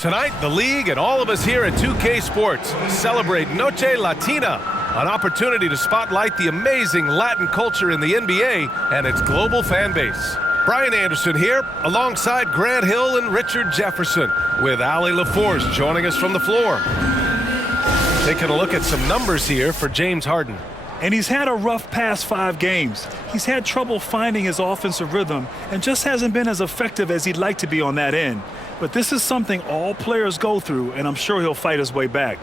Tonight, the league and all of us here at 2K Sports celebrate Noche Latina, an opportunity to spotlight the amazing Latin culture in the NBA and its global fan base. Brian Anderson here, alongside Grant Hill and Richard Jefferson, with Ali LaForce joining us from the floor. Taking a look at some numbers here for James Harden. And he's had a rough past 5 games. He's had trouble finding his offensive rhythm and just hasn't been as effective as he'd like to be on that end. But this is something all players go through, and I'm sure he'll fight his way back.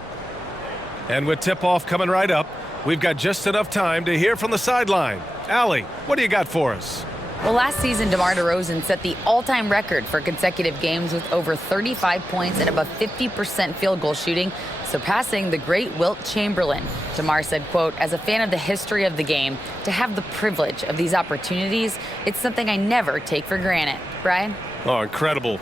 And with tip-off coming right up, we've got just enough time to hear from the sideline. Ali, what do you got for us? Well, last season, DeMar DeRozan set the all-time record for consecutive games with over 35 points and above 50% field goal shooting, surpassing the great Wilt Chamberlain. DeMar said, quote, "As a fan of the history of the game, to have the privilege of these opportunities, it's something I never take for granted." Brian? Oh, incredible.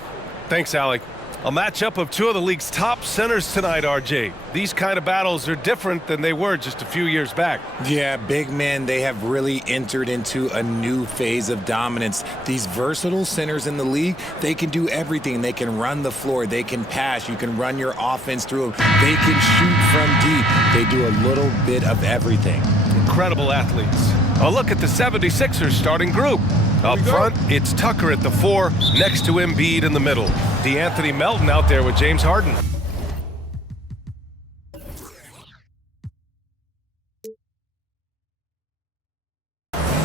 Thanks, Ali. A matchup of 2 of the league's top centers tonight, RJ. These kind of battles are different than they were just a few years back. Yeah, big men, they have really entered into a new phase of dominance. These versatile centers in the league, they can do everything. They can run the floor, they can pass, you can run your offense through them, they can shoot from deep. They do a little bit of everything. Incredible athletes. A look at the 76ers starting group. Up front, it's Tucker at the 4, next to Embiid in the middle. DeAnthony Melton out there with James Harden.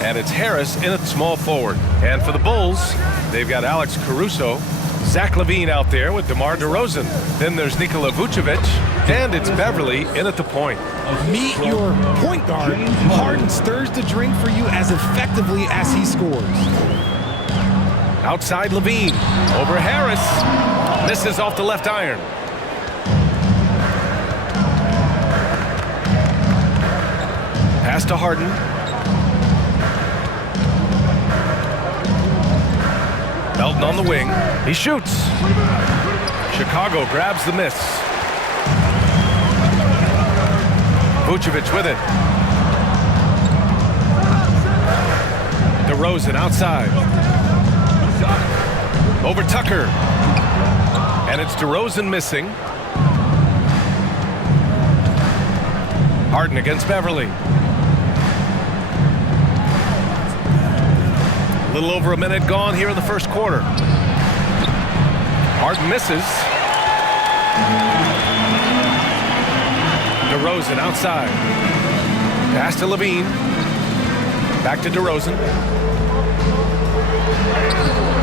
And it's Harris in at small forward. And for the Bulls, they've got Alex Caruso, Zach LaVine out there with DeMar DeRozan. Then there's Nikola Vucevic, and it's Beverly in at the point. Meet your point guard. Harden stirs the drink for you as effectively as he scores. Outside LaVine, over Harris. Misses off the left iron. Pass to Harden. Melton on the wing. He shoots. Chicago grabs the miss. Vucevic with it. DeRozan outside. Over Tucker. And it's DeRozan missing. Harden against Beverly. A little over a minute gone here in the first quarter. Harden misses. DeRozan outside. Pass to LaVine. Back to DeRozan.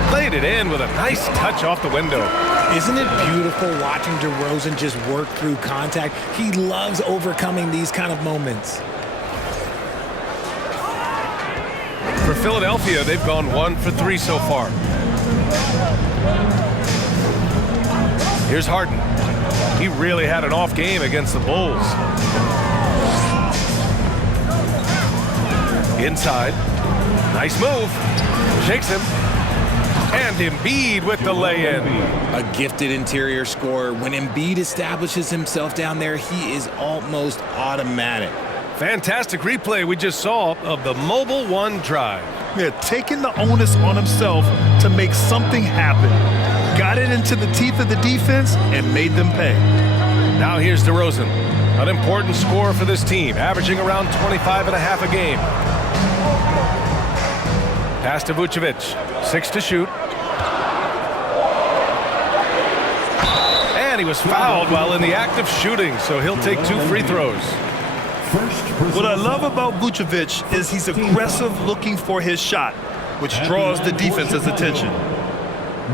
Played it in with a nice touch off the window. Isn't it beautiful watching DeRozan just work through contact? He loves overcoming these kind of moments. For Philadelphia, they've gone 1 for 3 so far. Here's Harden. He really had an off game against the Bulls. Inside. Nice move. Shakes him. And Embiid with the lay-in. A gifted interior scorer. When Embiid establishes himself down there, he is almost automatic. Fantastic replay we just saw of the Mobile One drive. Yeah, taking the onus on himself to make something happen. Got it into the teeth of the defense and made them pay. Now here's DeRozan, an important scorer for this team, averaging around 25.5 a game. Pass to Vucevic, 6 to shoot. And he was fouled while in the act of shooting, so he'll take 2 free throws. What I love about Vucevic is he's aggressive looking for his shot, which draws the defense's attention.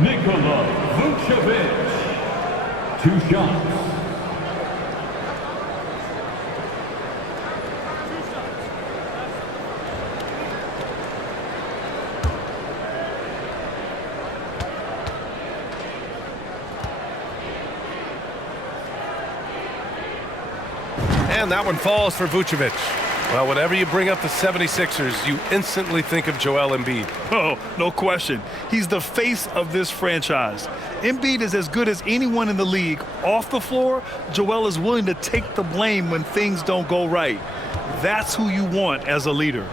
Nikola Vucevic, 2 shots. And that one falls for Vucevic. Well, whenever you bring up the 76ers, you instantly think of Joel Embiid. Oh, no question. He's the face of this franchise. Embiid is as good as anyone in the league. Off the floor, Joel is willing to take the blame when things don't go right. That's who you want as a leader.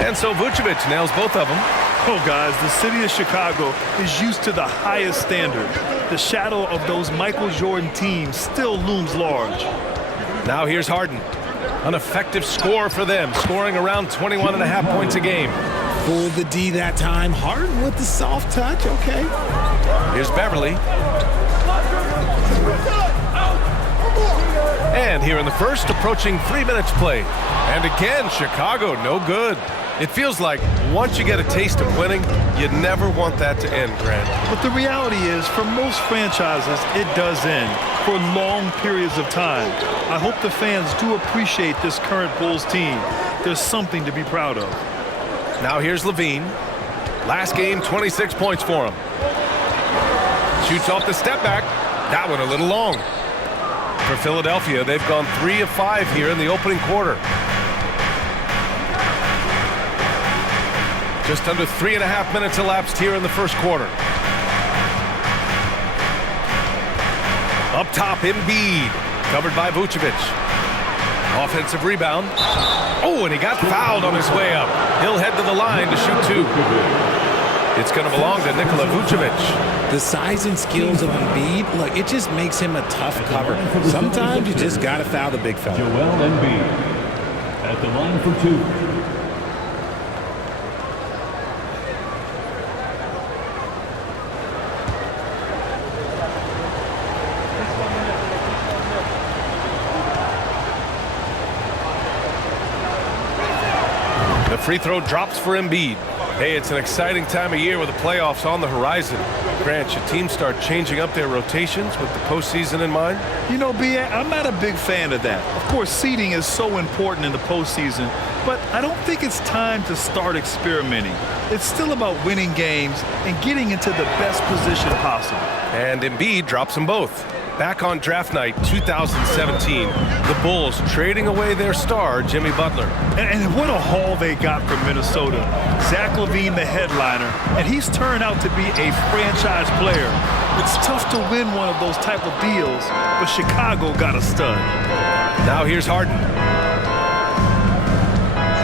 And so Vucevic nails both of them. Oh, guys, the city of Chicago is used to the highest standard. The shadow of those Michael Jordan teams still looms large. Now here's Harden. An effective score for them, scoring around 21.5 points a game. Fooled the D that time. Harden with the soft touch, okay. Here's Beverly. And here in the first, approaching 3 minutes play. And again, Chicago, no good. It feels like once you get a taste of winning, you never want that to end, Grant. But the reality is, for most franchises, it does end for long periods of time. I hope the fans do appreciate this current Bulls team. There's something to be proud of. Now here's Levine. Last game, 26 points for him. Shoots off the step back. That one a little long. For Philadelphia, they've gone 3 of 5 here in the opening quarter. Just under 3.5 minutes elapsed here in the first quarter. Up top, Embiid, covered by Vucevic. Offensive rebound. Oh, and he got fouled on his way up. He'll head to the line to shoot 2. It's going to belong to Nikola Vucevic. The size and skills of Embiid, look, it just makes him a tough cover. Sometimes you just got to foul the big fella. Joel Embiid at the line for 2. The free throw drops for Embiid. Hey, it's an exciting time of year with the playoffs on the horizon. Grant, should teams start changing up their rotations with the postseason in mind? You know, B.A., I'm not a big fan of that. Of course, seeding is so important in the postseason, but I don't think it's time to start experimenting. It's still about winning games and getting into the best position possible. And Embiid drops them both. Back on draft night 2017, the Bulls trading away their star, Jimmy Butler. And what a haul they got from Minnesota. Zach LaVine, the headliner, and he's turned out to be a franchise player. It's tough to win one of those type of deals, but Chicago got a stud. Now here's Harden.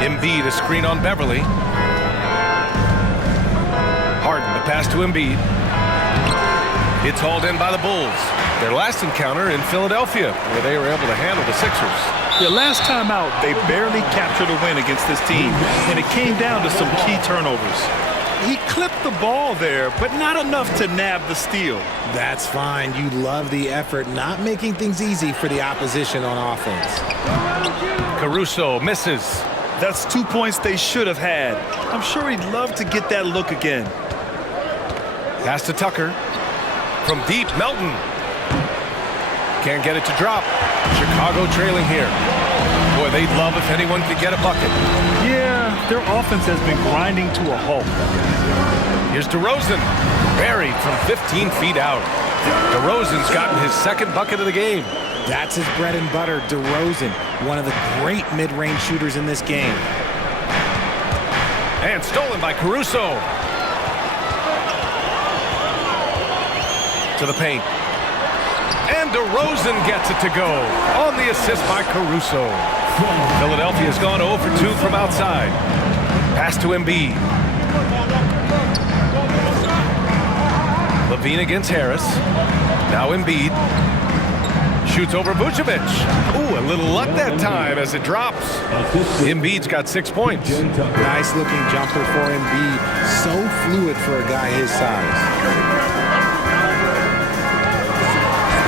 Embiid, a screen on Beverly. Harden, the pass to Embiid. It's hauled in by the Bulls. Their last encounter in Philadelphia, where they were able to handle the Sixers. Yeah, last time out, they barely captured a win against this team, and it came down to some key turnovers. He clipped the ball there, but not enough to nab the steal. That's fine. You love the effort, not making things easy for the opposition on offense. Caruso misses. That's 2 points they should have had. I'm sure he'd love to get that look again. Pass to Tucker. From deep, Melton. Can't get it to drop. Chicago trailing here. Boy, they'd love if anyone could get a bucket. Yeah, their offense has been grinding to a halt. Here's DeRozan. Buried from 15 feet out. DeRozan's gotten his second bucket of the game. That's his bread and butter, DeRozan, one of the great mid-range shooters in this game. And stolen by Caruso. To the paint. And DeRozan gets it to go on the assist by Caruso. Philadelphia's gone 0 for 2 from outside. Pass to Embiid. Levine against Harris. Now Embiid. Shoots over Vucevic. Ooh, a little luck that time as it drops. Embiid's got 6 points. Nice looking jumper for Embiid. So fluid for a guy his size.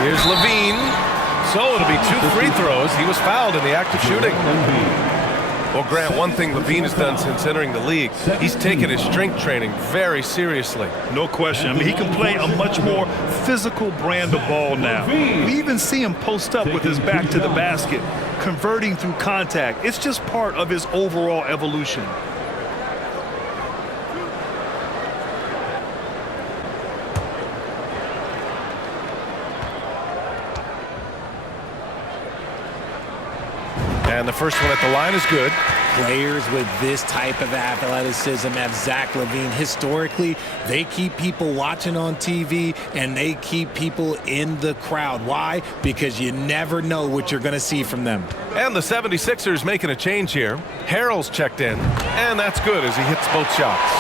Here's Levine. So it'll be 2 free throws. He was fouled in the act of shooting. Well, Grant, one thing Levine has done since entering the league, he's taken his strength training very seriously. No question. I mean, he can play a much more physical brand of ball now. We even see him post up with his back to the basket, converting through contact. It's just part of his overall evolution. And the first one at the line is good. Players with this type of athleticism have Zach LaVine. Historically, they keep people watching on TV and they keep people in the crowd. Why? Because you never know what you're going to see from them. And the 76ers making a change here. Harrell's checked in, and that's good as he hits both shots.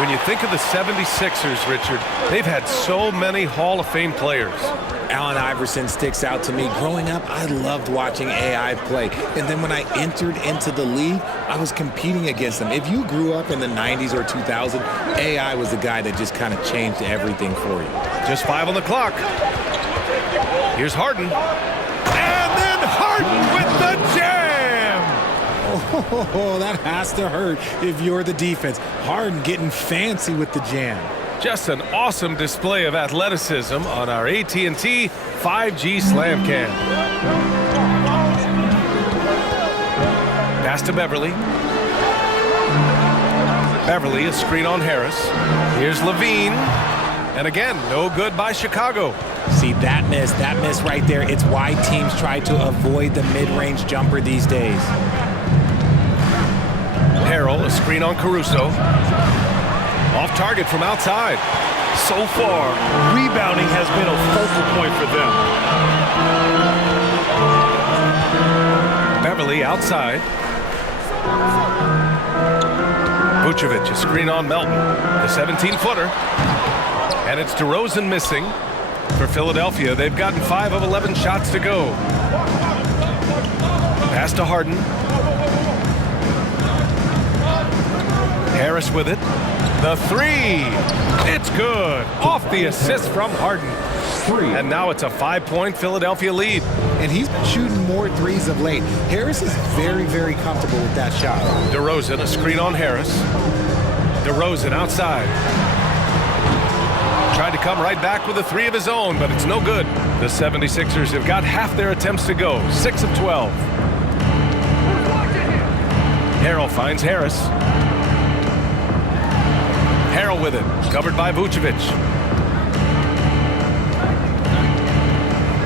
When you think of the 76ers, Richard, they've had so many Hall of Fame players. Allen Iverson sticks out to me. Growing up, I loved watching AI play. And then when I entered into the league, I was competing against him. If you grew up in the 90s or 2000, AI was the guy that just kind of changed everything for you. Just 5 on the clock. Here's Harden. And then Harden with the jam! Oh, that has to hurt if you're the defense. Harden getting fancy with the jam. Just an awesome display of athleticism on our AT&T 5G Slam Cam. Pass to Beverly. Beverly, a screen on Harris. Here's Levine. And again, no good by Chicago. See, that miss right there, it's why teams try to avoid the mid-range jumper these days. Harrell, a screen on Caruso. Off target from outside. So far, rebounding has been a focal point for them. Beverly outside. Vucevic, a screen on Melton. The 17-footer. And it's DeRozan missing. For Philadelphia, they've gotten 5 of 11 shots to go. Pass to Harden. Harris with it. The 3. It's good. Off the assist from Harden. 3. And now it's a 5-point Philadelphia lead. And he's been shooting more threes of late. Harris is very, very comfortable with that shot. DeRozan, a screen on Harris. DeRozan outside. Tried to come right back with a 3 of his own, but it's no good. The 76ers have got half their attempts to go. 6 of 12. Harrell finds Harris. Harrell with it, covered by Vucevic.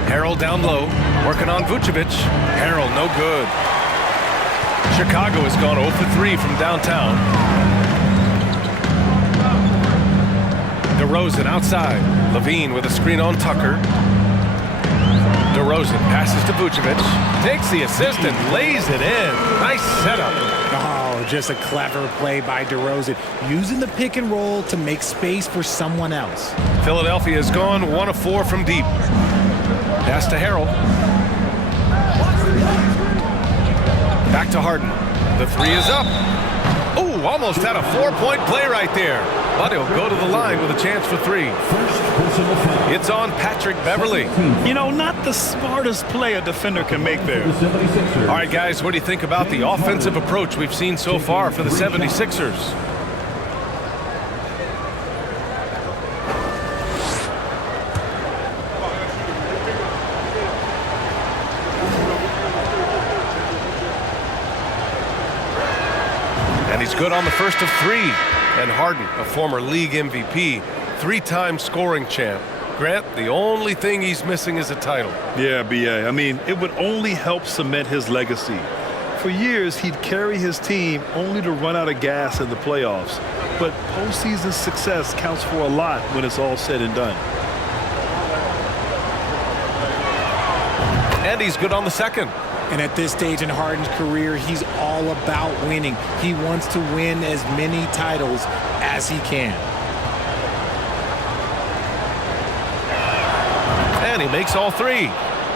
Harrell down low, working on Vucevic. Harrell, no good. Chicago has gone 0 for 3 from downtown. DeRozan outside. Levine with a screen on Tucker. DeRozan passes to Vucevic. Takes the assist and lays it in. Nice setup. Oh, just a clever play by DeRozan, using the pick and roll to make space for someone else. Philadelphia has gone 1 of 4 from deep. Pass to Harrell. Back to Harden. The 3 is up. Oh, almost had a 4-point play right there. But he'll go to the line with a chance for 3. It's on Patrick Beverly. You know, not the smartest play a defender can make there. All right, guys, what do you think about the offensive approach we've seen so far for the 76ers? And he's good on the first of 3. And Harden, a former league MVP, 3-time scoring champ. Grant, the only thing he's missing is a title. Yeah, B.A. I mean, it would only help cement his legacy. For years, he'd carry his team only to run out of gas in the playoffs. But postseason success counts for a lot when it's all said and done. And he's good on the second. And at this stage in Harden's career, he's all about winning. He wants to win as many titles as he can. And he makes all 3.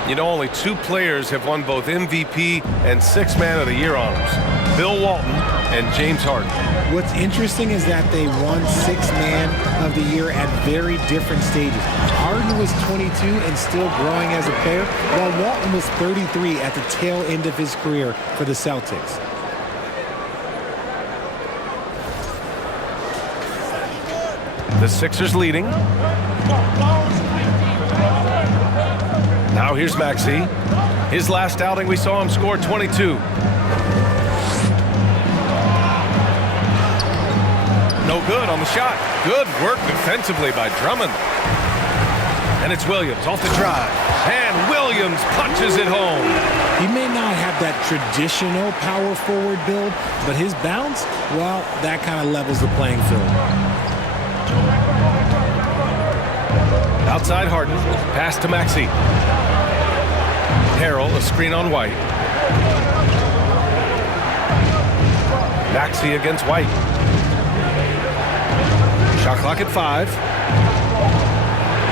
You know, only 2 players have won both MVP and 6th Man of the Year honors. Bill Walton and James Harden. What's interesting is that they won 6th Man of the Year at very different stages. Harden was 22 and still growing as a player, while Walton was 33 at the tail end of his career for the Celtics. The Sixers leading. Now here's Maxey. His last outing, we saw him score 22. No good on the shot. Good work defensively by Drummond. And it's Williams off the drive. And Williams punches it home. He may not have that traditional power forward build, but his bounce, well, that kind of levels the playing field. Outside Harden. Pass to Maxey. Harrell, a screen on White. Maxey against White. Shot clock at 5.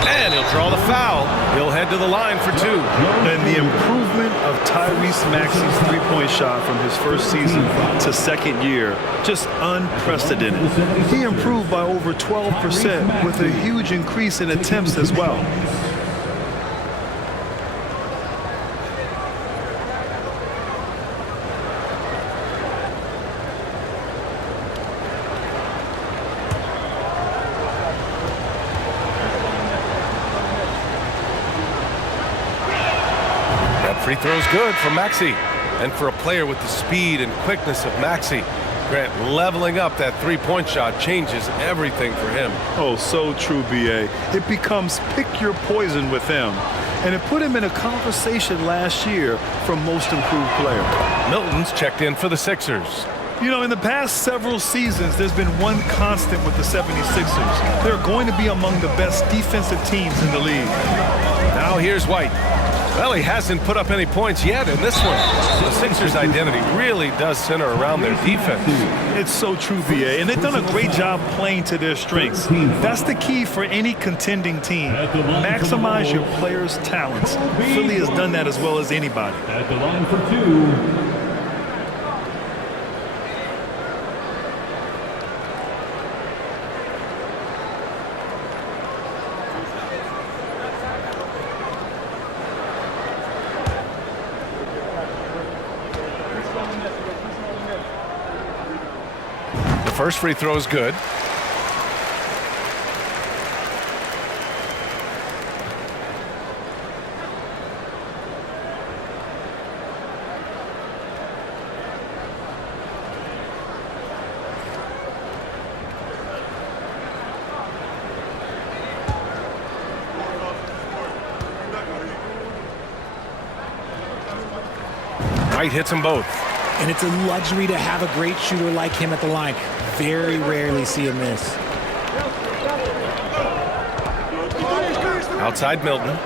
And he'll draw the foul. He'll head to the line for 2. And the improvement of Tyrese Maxey's three-point shot from his first season to second year, just unprecedented. He improved by over 12% with a huge increase in attempts as well. Free throw's good for Maxey. And for a player with the speed and quickness of Maxey, Grant, leveling up that three-point shot changes everything for him. Oh, so true, B.A. It becomes pick your poison with him. And it put him in a conversation last year for most improved player. Milton's checked in for the Sixers. You know, in the past several seasons, there's been one constant with the 76ers. They're going to be among the best defensive teams in the league. Now here's White. Well, he hasn't put up any points yet in this one. The Sixers' identity really does center around their defense. It's so true, B.A., and they've done a great job playing to their strengths. That's the key for any contending team. Maximize your players' talents. Philly has done that as well as anybody. At the line for 2. First free throw is good. White hits them both. And it's a luxury to have a great shooter like him at the line. Very rarely see him miss. Outside Milton.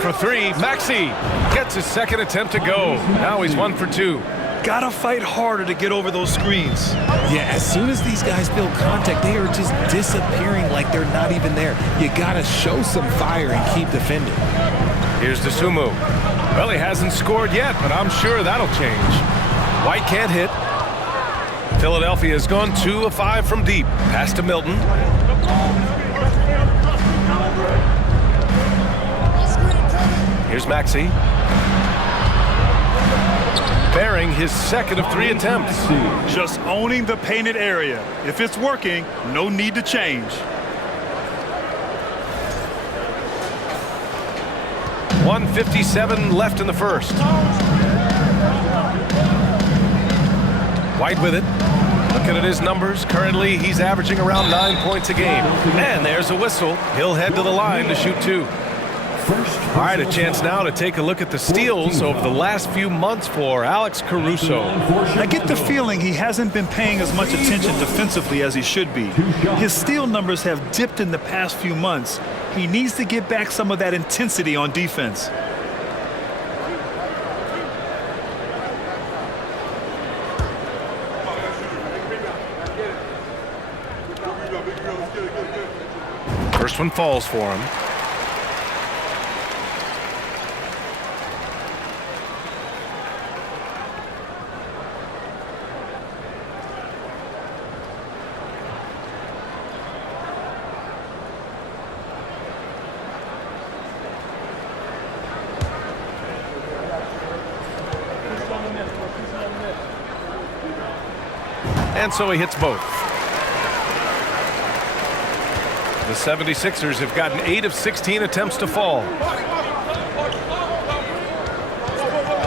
For 3, Maxey gets his second attempt to go. Now he's 1 for 2. Gotta fight harder to get over those screens. Yeah, as soon as these guys feel contact, they are just disappearing like they're not even there. You gotta show some fire and keep defending. Here's Dosunmu. Well, he hasn't scored yet, but I'm sure that'll change. White can't hit. Philadelphia has gone 2 of 5 from deep. Pass to Milton. Here's Maxey. Bearing his second of 3 attempts. Just owning the painted area. If it's working, no need to change. 1:57 left in the first. White with it. Looking at his numbers, currently he's averaging around 9 points a game. And there's a whistle. He'll head to the line to shoot 2. All right, a chance now to take a look at the steals over the last few months for Alex Caruso. I get the feeling he hasn't been paying as much attention defensively as he should be. His steal numbers have dipped in the past few months. He needs to get back some of that intensity on defense. First one falls for him. And so he hits both. The 76ers have gotten 8 of 16 attempts to fall.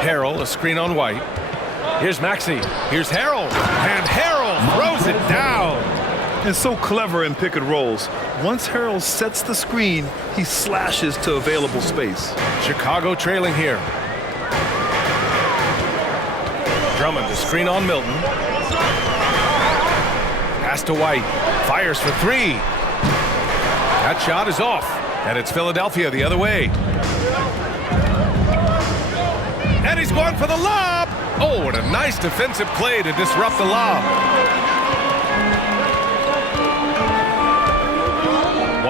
Harrell, a screen on White. Here's Maxey. Here's Harrell. And Harrell throws it down. And so clever in pick and rolls. Once Harrell sets the screen, he slashes to available space. Chicago trailing here. Drummond, a screen on Milton. Pass to White. Fires for 3. That shot is off. And it's Philadelphia the other way. And he's going for the lob. Oh, what a nice defensive play to disrupt the lob.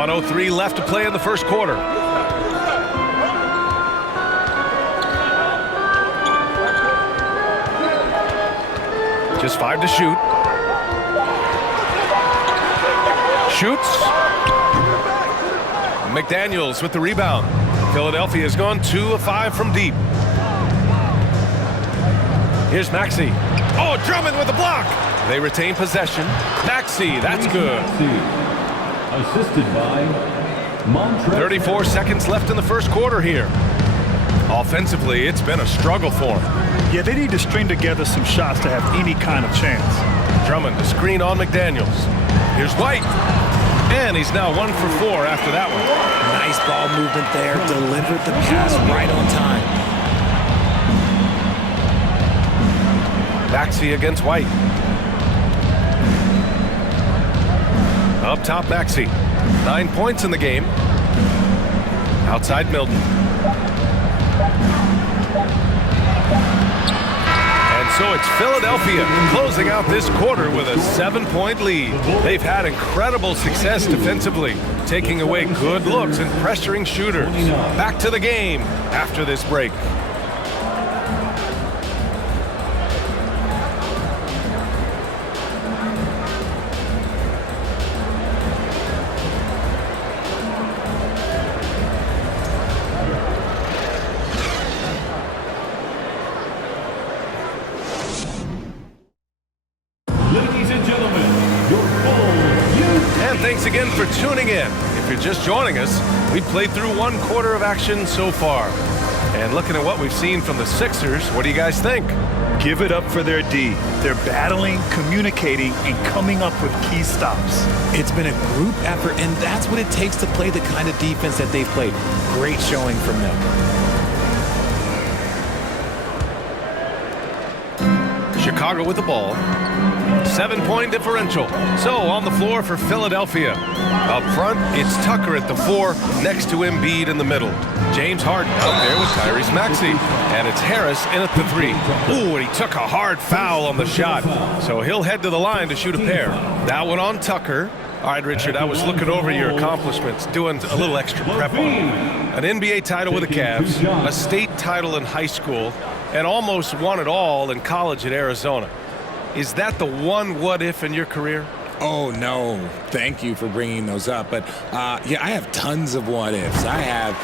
1:03 left to play in the first quarter. Just 5 to shoot. Shoots. McDaniels with the rebound. Philadelphia has gone 2 of 5 from deep. Here's Maxey. Oh, Drummond with the block. They retain possession. Maxey, that's good. Assisted by Montrez. 34 seconds left in the first quarter here. Offensively, it's been a struggle for them. Yeah, they need to string together some shots to have any kind of chance. Drummond, the screen on McDaniels. Here's White. And he's now 1 for 4 after that one. Nice ball movement there. Delivered the pass right on time. Maxey against White. Up top, Maxey. 9 points in the game. Outside Milton. And so it's Philadelphia closing out this quarter with a 7-point lead. They've had incredible success defensively, taking away good looks and pressuring shooters. Back to the game after this break. Thanks again for tuning in. If you're just joining us, we've played through 1 quarter of action so far. And looking at what we've seen from the Sixers, what do you guys think? Give it up for their D. They're battling, communicating, and coming up with key stops. It's been a group effort, and that's what it takes to play the kind of defense that they've played. Great showing from them. Chicago with the ball. 7-point differential. So on the floor for Philadelphia. Up front, it's Tucker at the 4, next to Embiid in the middle. James Harden out there with Tyrese Maxey. And it's Harris in at the 3. Ooh, and he took a hard foul on the shot. So he'll head to the line to shoot a pair. That one on Tucker. All right, Richard, I was looking over your accomplishments, doing a little extra prep on them. An NBA title with the Cavs, a state title in high school, and almost won it all in college at Arizona. Is that the one what-if in your career? Oh, no. Thank you for bringing those up. But, yeah, I have tons of what-ifs. I have,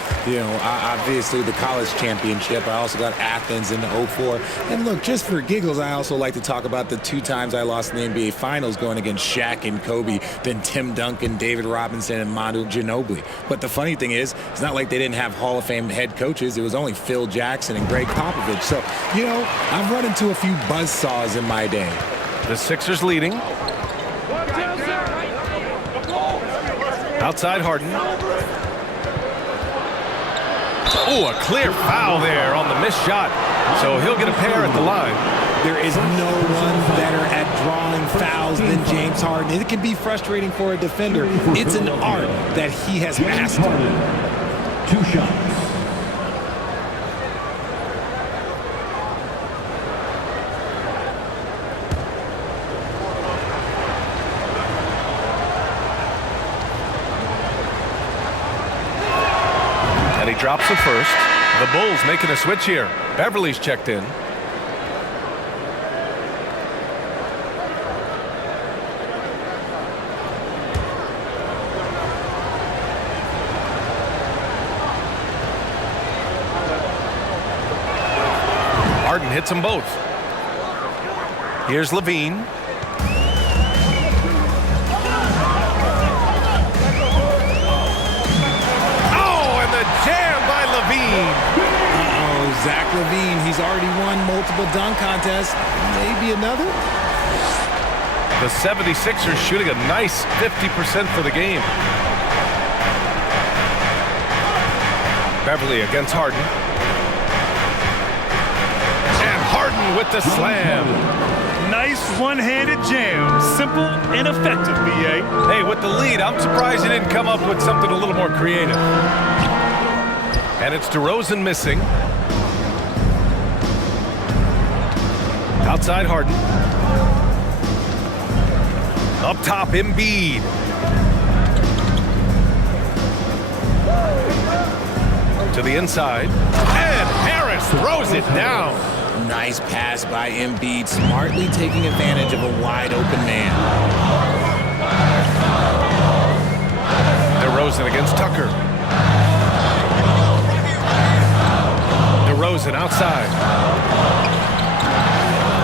obviously the college championship. I also got Athens in the 04. And, look, just for giggles, I also like to talk about the 2 times I lost in the NBA Finals going against Shaq and Kobe, then Tim Duncan, David Robinson, and Manu Ginobili. But the funny thing is, it's not like they didn't have Hall of Fame head coaches. It was only Phil Jackson and Greg Popovich. So, I've run into a few buzzsaws in my day. The Sixers leading. Outside Harden. Oh, a clear foul there on the missed shot. So he'll get a pair at the line. There is no one better at drawing fouls than James Harden. It can be frustrating for a defender. It's an art that he has mastered. 2 shots. He drops the first. The Bulls making a switch here. Beverly's checked in. Harden hits them both. Here's Levine. Zach LaVine, he's already won multiple dunk contests. Maybe another? The 76ers shooting a nice 50% for the game. Beverly against Harden. And Harden with the slam. Nice one-handed jam. Simple and effective, B.A. Hey, with the lead, I'm surprised he didn't come up with something a little more creative. And it's DeRozan missing. Outside Harden. Up top, Embiid. To the inside. And Harris throws it down. Nice pass by Embiid, smartly taking advantage of a wide open man. DeRozan against Tucker. DeRozan outside.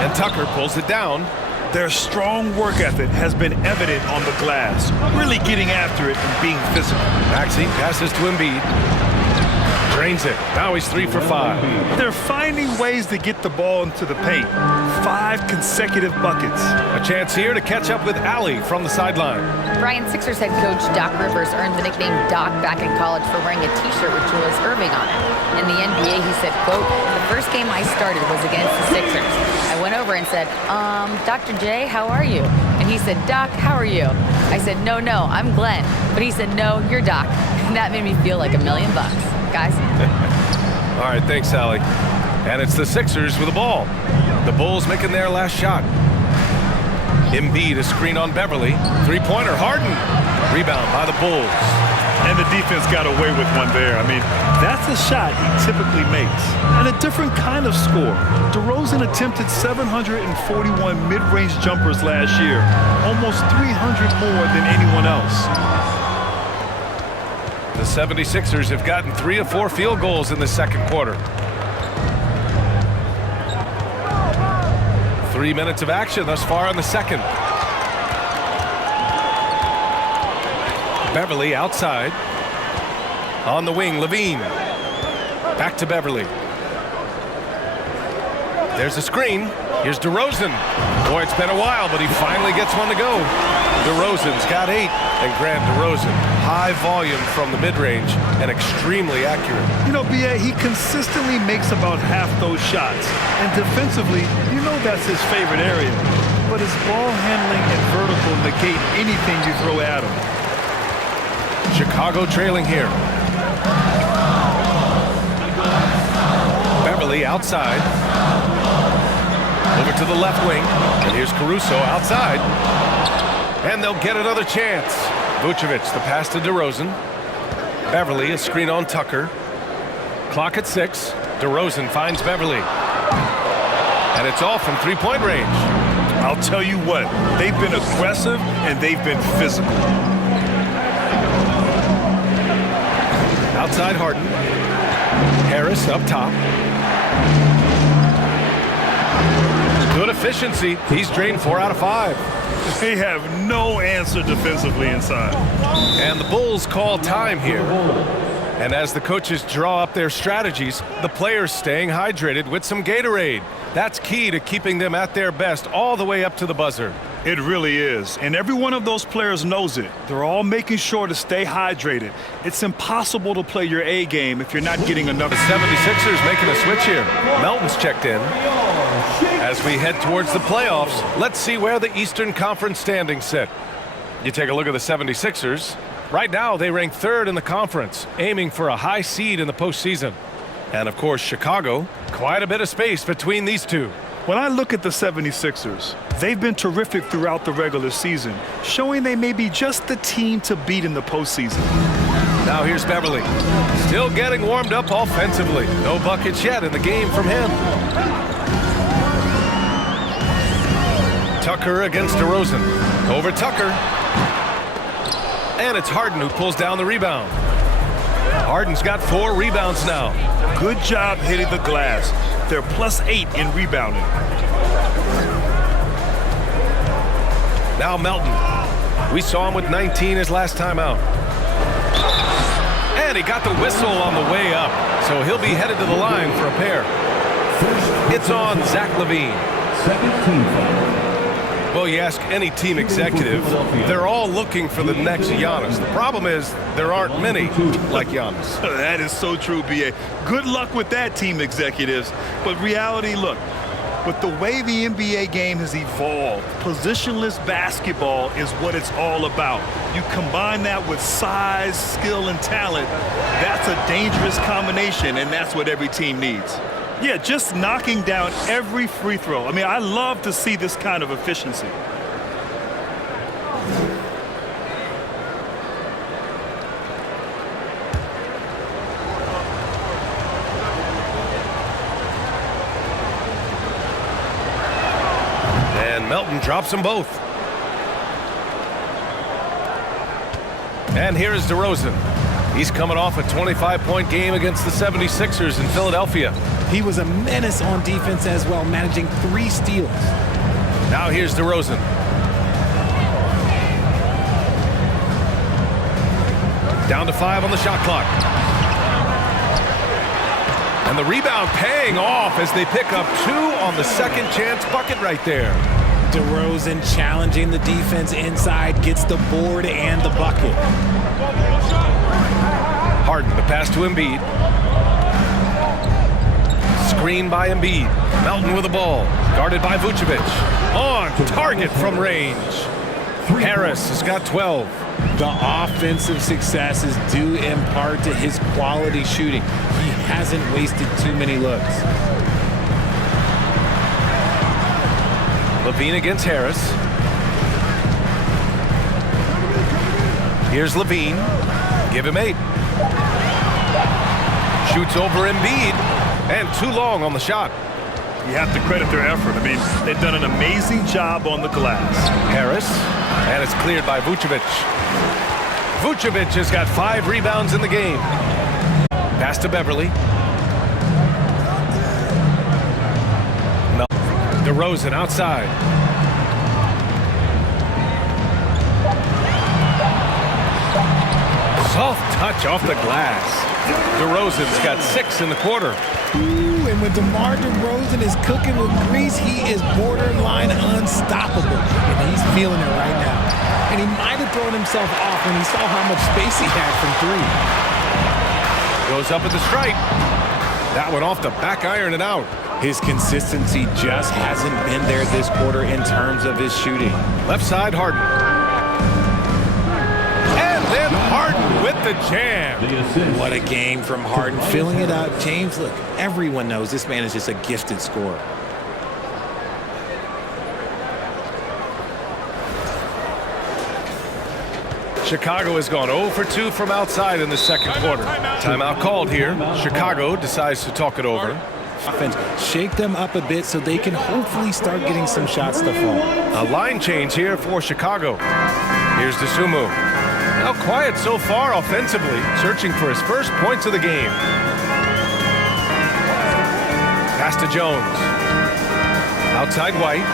And Tucker pulls it down. Their strong work ethic has been evident on the glass, really getting after it and being physical. Maxey passes to Embiid. Drains it. Now he's 3 for 5. They're finding ways to get the ball into the paint. 5 consecutive buckets. A chance here to catch up with Allie from the sideline. Brian, Sixers head coach Doc Rivers earned the nickname Doc back in college for wearing a t-shirt with Julius Erving on it. In the NBA, he said, quote, "The first game I started was against the Sixers. I went over and said, Dr. J, how are you?" And he said, "Doc, how are you?" I said, no, I'm Glenn." But he said, "No, you're Doc." And that made me feel like $1 million. Guys. All right, thanks, Allie. And it's the Sixers with the ball. The Bulls making their last shot. Embiid, a screen on Beverly. Three-pointer, Harden. Rebound by the Bulls. And the defense got away with one there. I mean, that's a shot he typically makes. And a different kind of score. DeRozan attempted 741 mid-range jumpers last year. Almost 300 more than anyone else. The 76ers have gotten 3 of 4 field goals in the second quarter. 3 minutes of action thus far in the second. Beverly outside. On the wing, Levine. Back to Beverly. There's a screen. Here's DeRozan. Boy, it's been a while, but he finally gets one to go. DeRozan's got 8. And Grant DeRozan, high volume from the mid-range and extremely accurate. You know, B.A., he consistently makes about half those shots. And defensively, you know that's his favorite area. But his ball handling and vertical negate anything you throw at him. Chicago trailing here. Beverly outside. Over to the left wing. And here's Caruso outside. And they'll get another chance. Vucevic, the pass to DeRozan. Beverly, a screen on Tucker. Clock at 6. DeRozan finds Beverly. And it's off from three-point range. I'll tell you what, they've been aggressive and they've been physical. Outside Harden. Harris up top. Good efficiency. He's drained 4 out of 5. They have no answer defensively inside. And the Bulls call time here. And as the coaches draw up their strategies, the players staying hydrated with some Gatorade. That's key to keeping them at their best all the way up to the buzzer. It really is. And every one of those players knows it. They're all making sure to stay hydrated. It's impossible to play your A game if you're not getting enough. The 76ers making a switch here. Melton's checked in. As we head towards the playoffs, let's see where the Eastern Conference standings sit. You take a look at the 76ers. Right now, they rank 3rd in the conference, aiming for a high seed in the postseason. And of course, Chicago, quite a bit of space between these two. When I look at the 76ers, they've been terrific throughout the regular season, showing they may be just the team to beat in the postseason. Now here's Beverly, still getting warmed up offensively. No buckets yet in the game from him. Tucker against DeRozan. Over Tucker. And it's Harden who pulls down the rebound. Harden's got 4 rebounds now. Good job hitting the glass. They're +8 in rebounding. Now Melton. We saw him with 19 his last time out. And he got the whistle on the way up. So he'll be headed to the line for a pair. It's on Zach LaVine. Second team foul. Well, you ask any team executive, they're all looking for the next Giannis. The problem is there aren't many like Giannis. That is so true, B.A. Good luck with that, team executives. But reality, look, with the way the NBA game has evolved, positionless basketball is what it's all about. You combine that with size, skill, and talent, that's a dangerous combination, and that's what every team needs. Yeah, just knocking down every free throw. I mean, I love to see this kind of efficiency. And Melton drops them both. And here is DeRozan. He's coming off a 25-point game against the 76ers in Philadelphia. He was a menace on defense as well, managing 3 steals. Now here's DeRozan. Down to 5 on the shot clock. And the rebound paying off as they pick up 2 on the second chance bucket right there. DeRozan challenging the defense inside, gets the board and the bucket. Harden, the pass to Embiid. Screen by Embiid. Melton with the ball. Guarded by Vucevic. On target from range. Harris has got 12. The offensive success is due in part to his quality shooting. He hasn't wasted too many looks. Levine against Harris. Here's Levine. Give him 8. Shoots over Embiid. And too long on the shot. You have to credit their effort. I mean, they've done an amazing job on the glass. Harris. And it's cleared by Vucevic. Vucevic has got 5 rebounds in the game. Pass to Beverly. DeRozan outside. Soft touch off the glass. DeRozan's got 6 in the quarter. Ooh, and when DeMar DeRozan is cooking with grease, he is borderline unstoppable. And he's feeling it right now. And he might have thrown himself off when he saw how much space he had from 3. Goes up at the stripe. That one off the back iron and out. His consistency just hasn't been there this quarter in terms of his shooting. Left side, Harden. And then Harden with the jam. What a game from Harden. Filling it up. James, look, everyone knows this man is just a gifted scorer. Chicago has gone 0 for 2 from outside in the second quarter. Timeout called here. Chicago decides to talk it over. Offense, shake them up a bit so they can hopefully start getting some shots to fall. A line change here for Chicago. Here's DeSumo. Now quiet so far offensively, searching for his first points of the game. Pass to Jones. Outside White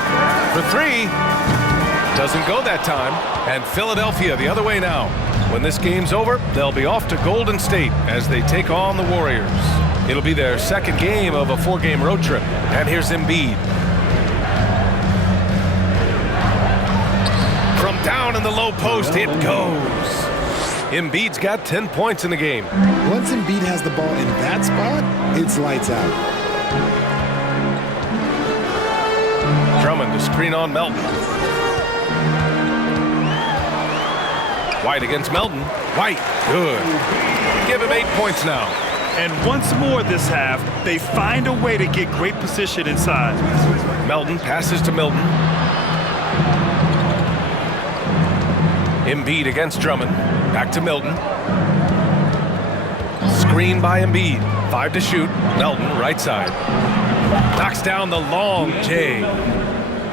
for 3. Doesn't go that time. And Philadelphia the other way now. When this game's over, they'll be off to Golden State as they take on the Warriors. It'll be their second game of a 4-game road trip. And here's Embiid. From down in the low post, it goes. Embiid's got 10 points in the game. Once Embiid has the ball in that spot, it's lights out. Drummond to screen on Melton. White against Melton. White, good. Give him 8 points now. And once more this half, they find a way to get great position inside. Melton passes to Milton. Embiid against Drummond. Back to Milton. Screen by Embiid. 5 to shoot. Melton, right side. Knocks down the long J.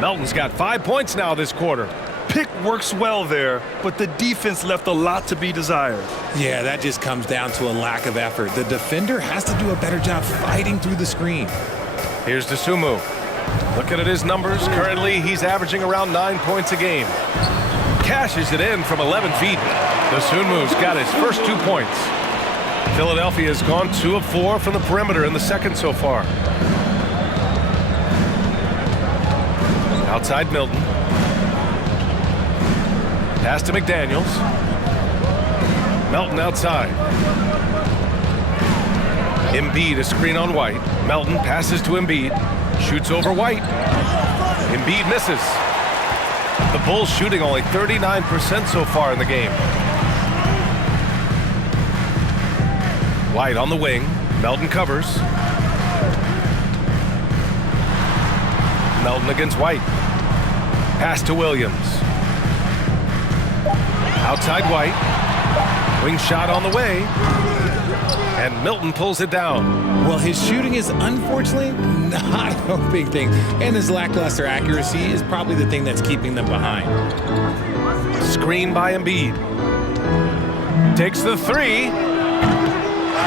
Melton's got 5 points now this quarter. Pick works well there, but the defense left a lot to be desired. Yeah, that just comes down to a lack of effort. The defender has to do a better job fighting through the screen. Here's DeSumo. Looking at his numbers, currently he's averaging around 9 points a game. Cashes it in from 11 feet. DeSumu's got his first 2 points. Philadelphia has gone 2 of 4 from the perimeter in the second so far. Outside Milton. Pass to McDaniels. Melton outside. Embiid a screen on White. Melton passes to Embiid. Shoots over White. Embiid misses. The Bulls shooting only 39% so far in the game. White on the wing. Melton covers. Melton against White. Pass to Williams. Outside White. Wing shot on the way. And And Milton pulls it down. Well, his shooting is unfortunately not a big thing, and his lackluster accuracy is probably the thing that's keeping them behind. Screen by Embiid. Takes the three.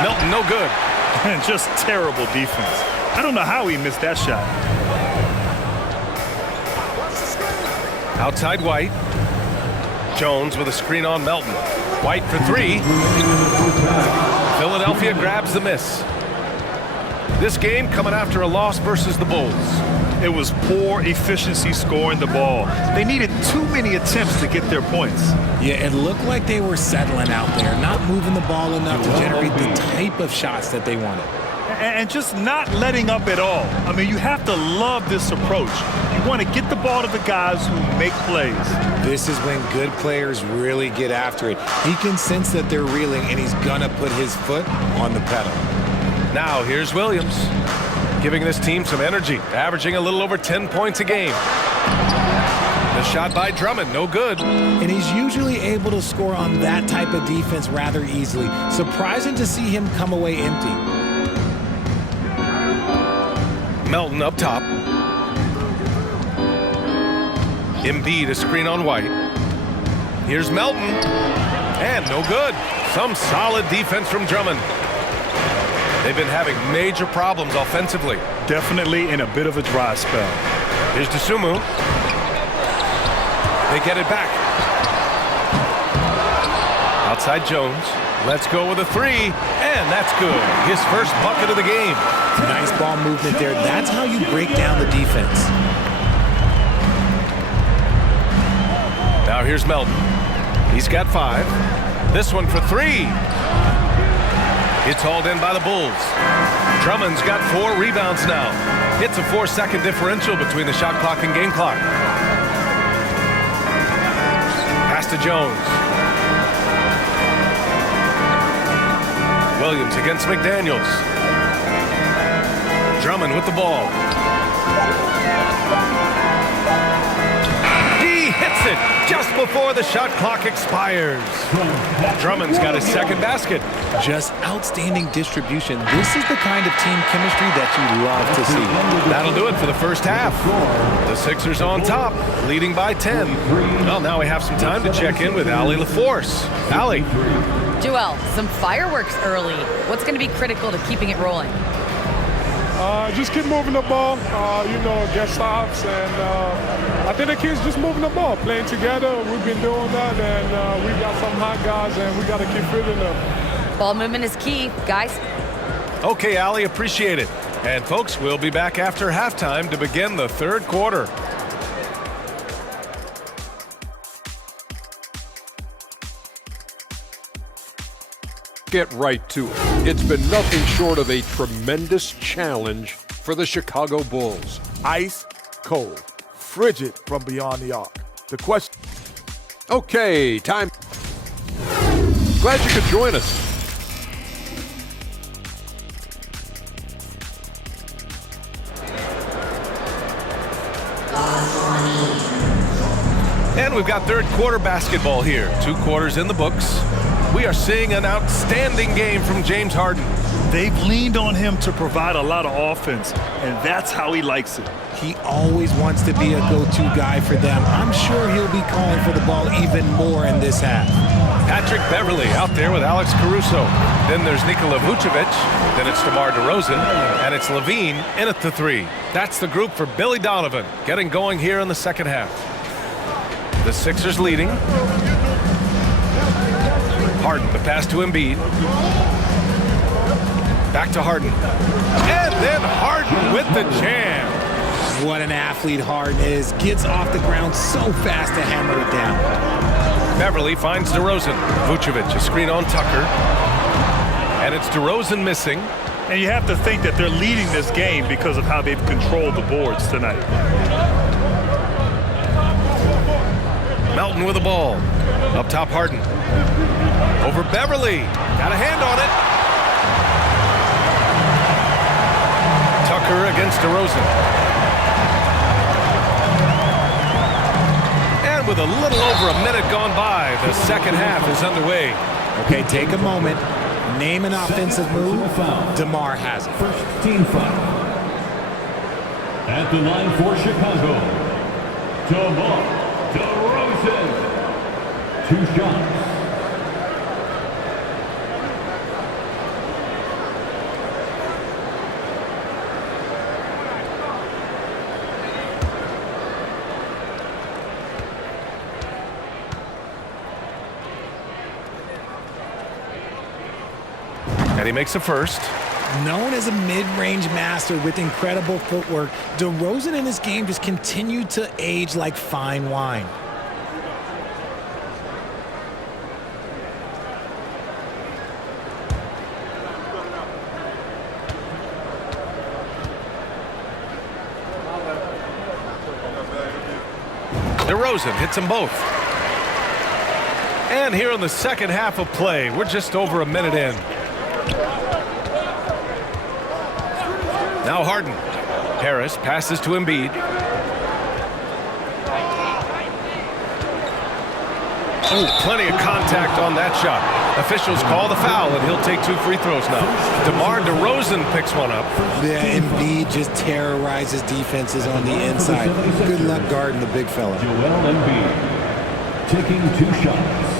Milton, no good. And just terrible defense. I don't know how he missed that shot. Outside White. Jones with a screen on Melton. White for three. Philadelphia grabs the miss. This game coming after a loss versus the Bulls. It was poor efficiency scoring the ball. They needed too many attempts to get their points. Yeah, it looked like they were settling out there, not moving the ball enough to generate the type of shots that they wanted. And just not letting up at all. I mean, you have to love this approach. You want to get the ball to the guys who make plays. This is when good players really get after it. He can sense that they're reeling, and he's gonna put his foot on the pedal. Now here's Williams, giving this team some energy, averaging a little over 10 points a game. The shot by Drummond, no good. And he's usually able to score on that type of defense rather easily. Surprising to see him come away empty. Melton up top. Embiid a screen on White. Here's Melton. And no good. Some solid defense from Drummond. They've been having major problems offensively. Definitely in a bit of a dry spell. Here's Dosunmu. They get it back. Outside Jones. Let's go with a three. And that's good. His first bucket of the game. Nice ball movement there. That's how you break down the defense. Now here's Melton. He's got 5. This one for 3. It's hauled in by the Bulls. Drummond's got 4 rebounds now. It's a 4-second differential between the shot clock and game clock. Pass to Jones. Williams against McDaniels. Drummond with the ball. He hits it just before the shot clock expires. Drummond's got his second basket. Just outstanding distribution. This is the kind of team chemistry that you love to see. That'll do it for the first half. The Sixers on top, leading by 10. Well, now we have some time to check in with Allie LaForce. Allie. Joel, some fireworks early. What's going to be critical to keeping it rolling? Just keep moving the ball, get stops, and I think the kids just moving the ball, playing together. We've been doing that, and we got some hot guys, and we got to keep feeding them. Ball movement is key, guys. Okay, Allie, appreciate it. And folks, we'll be back after halftime to begin the third quarter. Get right to it. It's been nothing short of a tremendous challenge for the Chicago Bulls. Ice cold, frigid from beyond the arc. The question. Okay, time. Glad you could join us. And we've got third quarter basketball here. 2 quarters in the books. We are seeing an outstanding game from James Harden. They've leaned on him to provide a lot of offense, and that's how he likes it. He always wants to be a go-to guy for them. I'm sure he'll be calling for the ball even more in this half. Patrick Beverly out there with Alex Caruso. Then there's Nikola Vucevic. Then it's DeMar DeRozan. And it's Levine in at the 3. That's the group for Billy Donovan getting going here in the second half. The Sixers leading. Harden, the pass to Embiid. Back to Harden. And then Harden with the jam. What an athlete Harden is. Gets off the ground so fast to hammer it down. Beverly finds DeRozan. Vucevic, a screen on Tucker. And it's DeRozan missing. And you have to think that they're leading this game because of how they've controlled the boards tonight. Melton with the ball. Up top, Harden. Over Beverly. Got a hand on it. Tucker against DeRozan. And with a little over a minute gone by, the second half is underway. Okay, take a moment. Name an offensive move, foul. DeMar has it. First team foul. At the line for Chicago, DeMar DeRozan. 2 shots. And he makes the first. Known as a mid-range master with incredible footwork, DeRozan in his game just continued to age like fine wine. DeRozan hits them both. And here in the second half of play, we're just over a minute in. Now Harden. Harris passes to Embiid. Oh, plenty of contact on that shot. Officials call the foul, and he'll take 2 free throws now. DeMar DeRozan picks one up. Yeah, Embiid just terrorizes defenses on the inside. Good luck guarding the big fella. Joel Embiid taking 2 shots.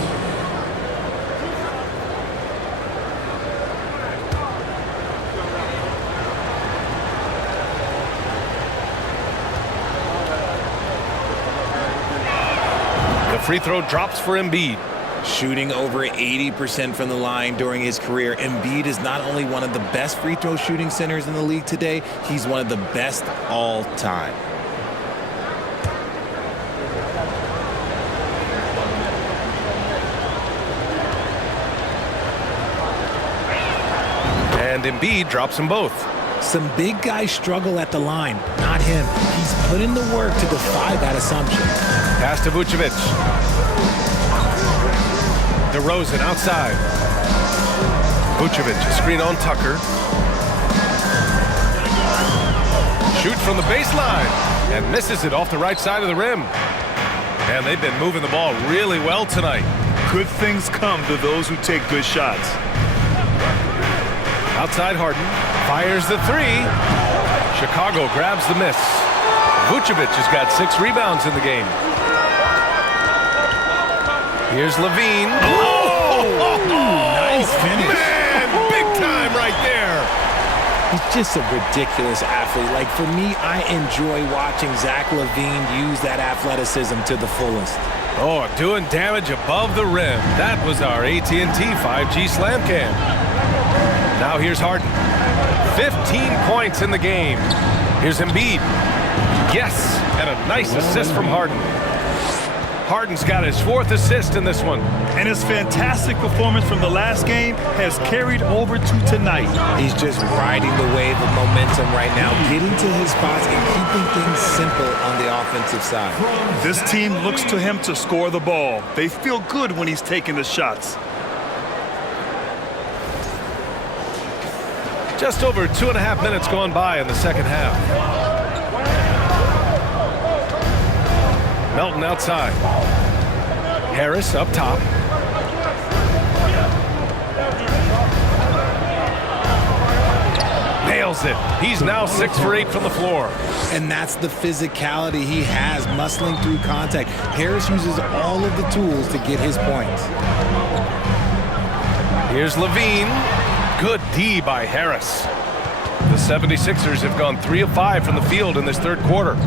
Free throw drops for Embiid. Shooting over 80% from the line during his career, Embiid is not only one of the best free throw shooting centers in the league today, he's one of the best all time. And Embiid drops them both. Some big guys struggle at the line, not him. He's put in the work to defy that assumption. Pass to Vucevic. DeRozan outside. Vucevic, screen on Tucker. Shoots from the baseline and misses it off the right side of the rim. And they've been moving the ball really well tonight. Good things come to those who take good shots. Outside Harden, fires the 3. Chicago grabs the miss. Vucevic has got 6 rebounds in the game. Here's Levine. Nice finish. Man, big time right there. He's just a ridiculous athlete. Like, for me, I enjoy watching Zach LaVine use that athleticism to the fullest. Oh, doing damage above the rim. That was our AT&T 5G Slam Cam. Now here's Harden. 15 points in the game. Here's Embiid. Yes, and a nice assist from Harden. Harden's got his 4th assist in this one. And his fantastic performance from the last game has carried over to tonight. He's just riding the wave of momentum right now, getting to his spots and keeping things simple on the offensive side. This team looks to him to score the ball. They feel good when he's taking the shots. Just over 2.5 minutes gone by in the second half. Melton outside. Harris up top. Nails it. He's now 6 for 8 from the floor. And that's the physicality he has, muscling through contact. Harris uses all of the tools to get his points. Here's Levine. Good D by Harris. The 76ers have gone 3 of 5 from the field in this third quarter.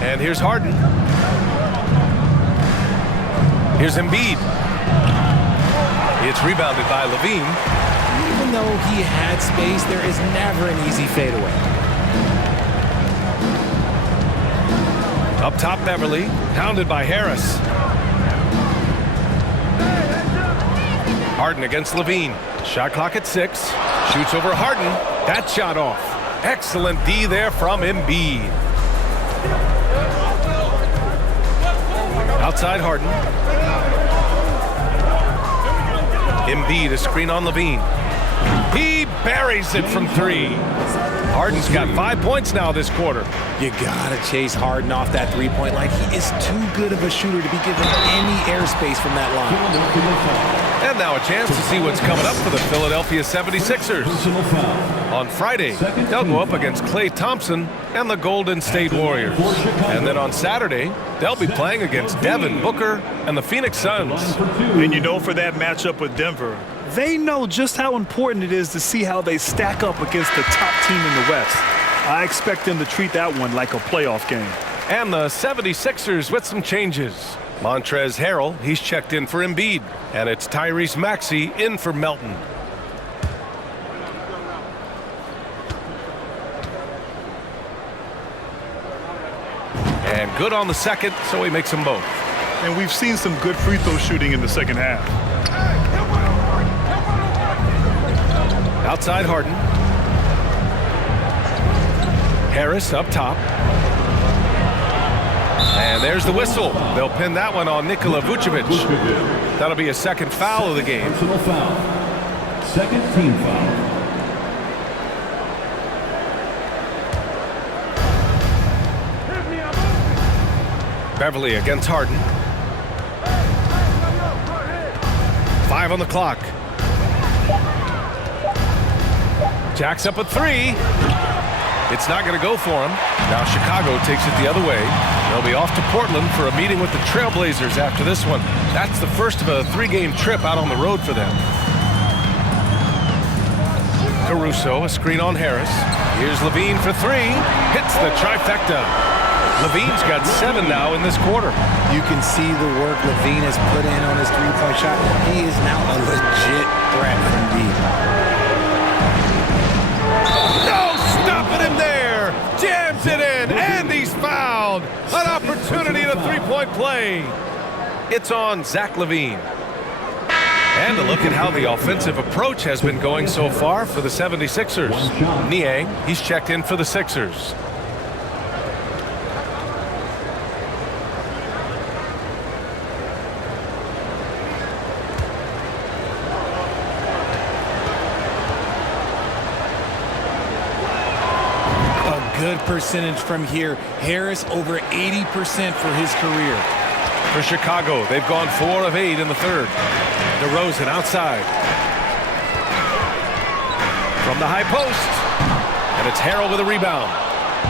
And here's Harden. Here's Embiid. It's rebounded by Levine. Even though he had space, there is never an easy fadeaway. Up top, Beverly. Pounded by Harris. Harden against Levine. Shot clock at 6. Shoots over Harden. That shot off. Excellent D there from Embiid. Outside Harden. Embiid, a screen on Levine. He buries it from 3. Harden's got 5 points now this quarter. You gotta chase Harden off that three-point line. He is too good of a shooter to be given any airspace from that line. And now a chance to see what's coming up for the Philadelphia 76ers. On Friday, they'll go up against Klay Thompson and the Golden State Warriors. And then on Saturday, they'll be playing against Devin Booker and the Phoenix Suns. And you know, for that matchup with Denver, they know just how important it is to see how they stack up against the top team in the West. I expect them to treat that one like a playoff game. And the 76ers with some changes. Montrezl Harrell, he's checked in for Embiid. And it's Tyrese Maxey in for Melton. And good on the second, so he makes them both. And we've seen some good free throw shooting in the second half. Outside Harden. Harris up top. And there's the whistle. They'll pin that one on Nikola Vucevic. That'll be a second foul of the game. Personal foul. Second team foul. Beverly against Harden. 5 on the clock. Jacks up a three. It's not going to go for him. Now Chicago takes it the other way. They'll be off to Portland for a meeting with the Trailblazers after this one. That's the first of a 3-game trip out on the road for them. Caruso, a screen on Harris. Here's Levine for 3. Hits the trifecta. Levine's got 7 now in this quarter. You can see the work Levine has put in on his three-point shot. He is now a legit threat from deep. No, stopping him there. Jams it in, and he's fouled. An opportunity at a three-point play. It's on Zach LaVine. And a look at how the offensive approach has been going so far for the 76ers. Niang, he's checked in for the Sixers. Good percentage from here. Harris over 80% for his career. For Chicago, they've gone 4 of 8 in the third. DeRozan outside. From the high post. And it's Harrell with a rebound.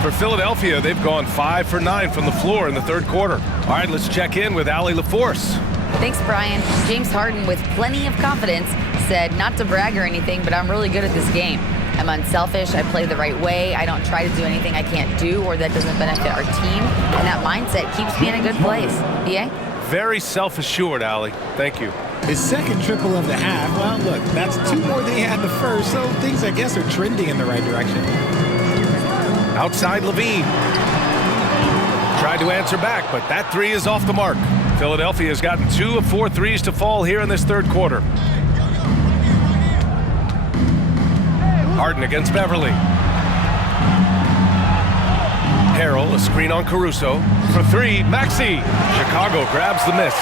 For Philadelphia, they've gone 5 for 9 from the floor in the third quarter. All right, let's check in with Allie LaForce. Thanks, Brian. James Harden, with plenty of confidence, said not to brag or anything, but I'm really good at this game. I'm unselfish, I play the right way, I don't try to do anything I can't do or that doesn't benefit our team, and that mindset keeps me in a good place. BA? Very self-assured, Allie. Thank you. His second triple of the half, well, look, that's 2 more than he had the first, so things, I guess, are trending in the right direction. Outside Levine. Tried to answer back, but that 3 is off the mark. Philadelphia has gotten 2 of 4 threes to fall here in this third quarter. Harden against Beverly. Harrell, a screen on Caruso. For 3, Maxey. Chicago grabs the miss.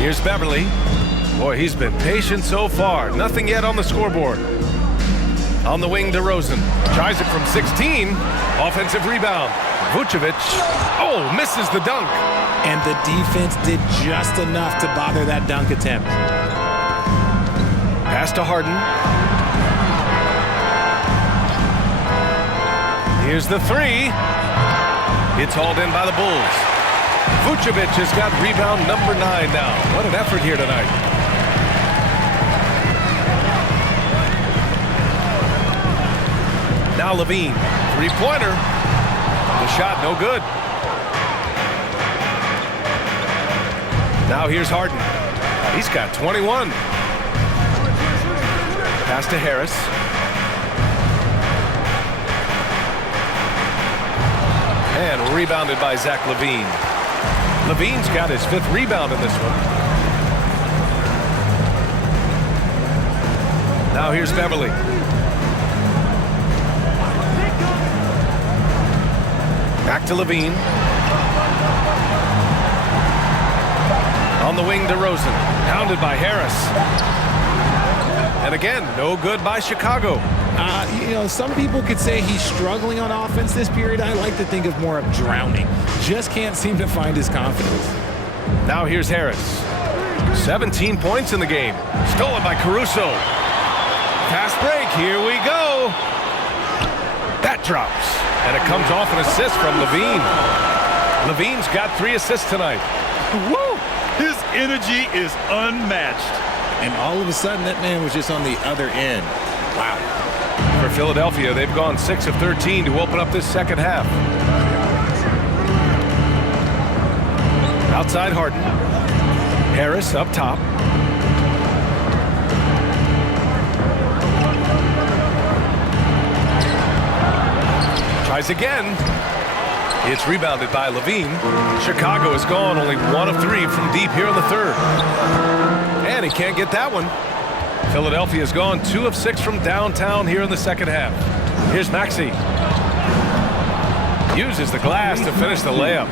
Here's Beverly. Boy, he's been patient so far. Nothing yet on the scoreboard. On the wing, DeRozan. Tries it from 16. Offensive rebound. Vucevic. Oh, misses the dunk. And the defense did just enough to bother that dunk attempt. Pass to Harden. Here's the 3. It's hauled in by the Bulls. Vucevic has got rebound number 9 now. What an effort here tonight. Now Levine. 3-pointer. The shot no good. Now here's Harden. He's got 21. Pass to Harris. And rebounded by Zach LaVine. LaVine's got his 5th rebound in this one. Now here's Beverly. Back to LaVine. On the wing, DeRozan. Pounded by Harris. And again, no good by Chicago. Some people could say he's struggling on offense this period. I like to think of more of drowning. Just can't seem to find his confidence. Now here's Harris. 17 points in the game. Stolen by Caruso. Fast break. Here we go. That drops. And it comes off an assist from Levine. Levine's got 3 assists tonight. Woo! His energy is unmatched. And all of a sudden, that man was just on the other end. Wow. For Philadelphia, they've gone 6 of 13 to open up this second half. Outside Harden. Harris up top. Tries again. It's rebounded by Levine. Chicago has gone only 1 of 3 from deep here in the third. And he can't get that one. Philadelphia has gone 2 of 6 from downtown here in the second half. Here's Maxey. Uses the glass to finish the layup.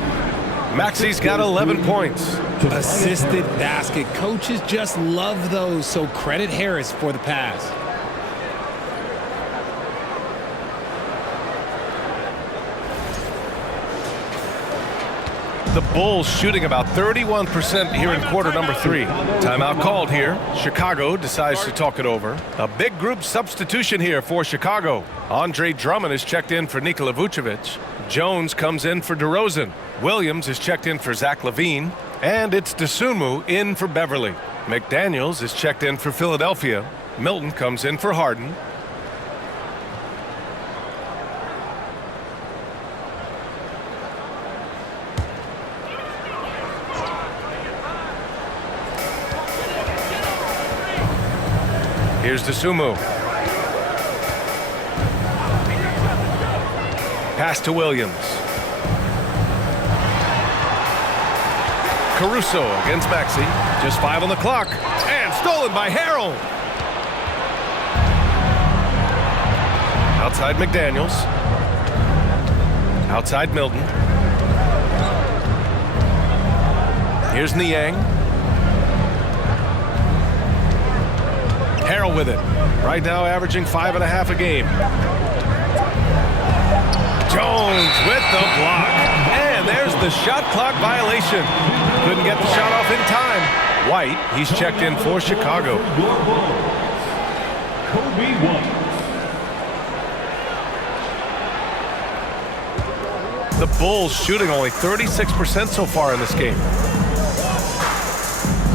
Maxey's got 11 points. Assisted basket. Coaches just love those, so credit Harris for the pass. The Bulls shooting about 31% here in quarter number 3. Timeout called here. Chicago decides to talk it over. A big group substitution here for Chicago. Andre Drummond is checked in for Nikola Vucevic. Jones comes in for DeRozan. Williams is checked in for Zach LaVine. And it's Dosunmu in for Beverly. McDaniels is checked in for Philadelphia. Milton comes in for Harden. Here's Dosunmu. Pass to Williams. Caruso against Maxey. Just 5 on the clock. And stolen by Harrell. Outside McDaniels. Outside Milton. Here's Niang. Harrell with it. Right now averaging 5.5 a game. Jones with the block. And there's the shot clock violation. Couldn't get the shot off in time. White, he's checked in for Chicago. The Bulls shooting only 36% so far in this game.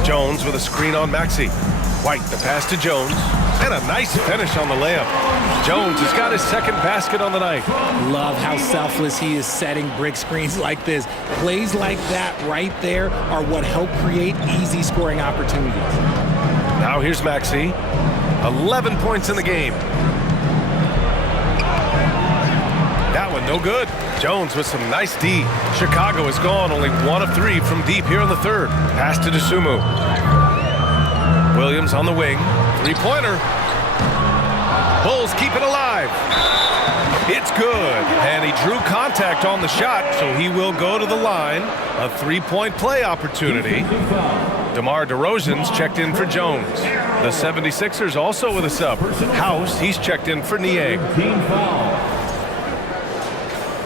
Jones with a screen on Maxey. White, the pass to Jones. And a nice finish on the layup. Jones has got his second basket on the night. Love how selfless he is setting brick screens like this. Plays like that right there are what help create easy scoring opportunities. Now here's Maxey. 11 points in the game. That one no good. Jones with some nice D. Chicago has gone only 1 of 3 from deep here in the third. Pass to Dosunmu. Williams on the wing. 3-pointer. Bulls keep it alive. It's good. And he drew contact on the shot, so he will go to the line. A 3-point play opportunity. DeMar DeRozan's checked in for Jones. The 76ers also with a sub. House, he's checked in for Niang.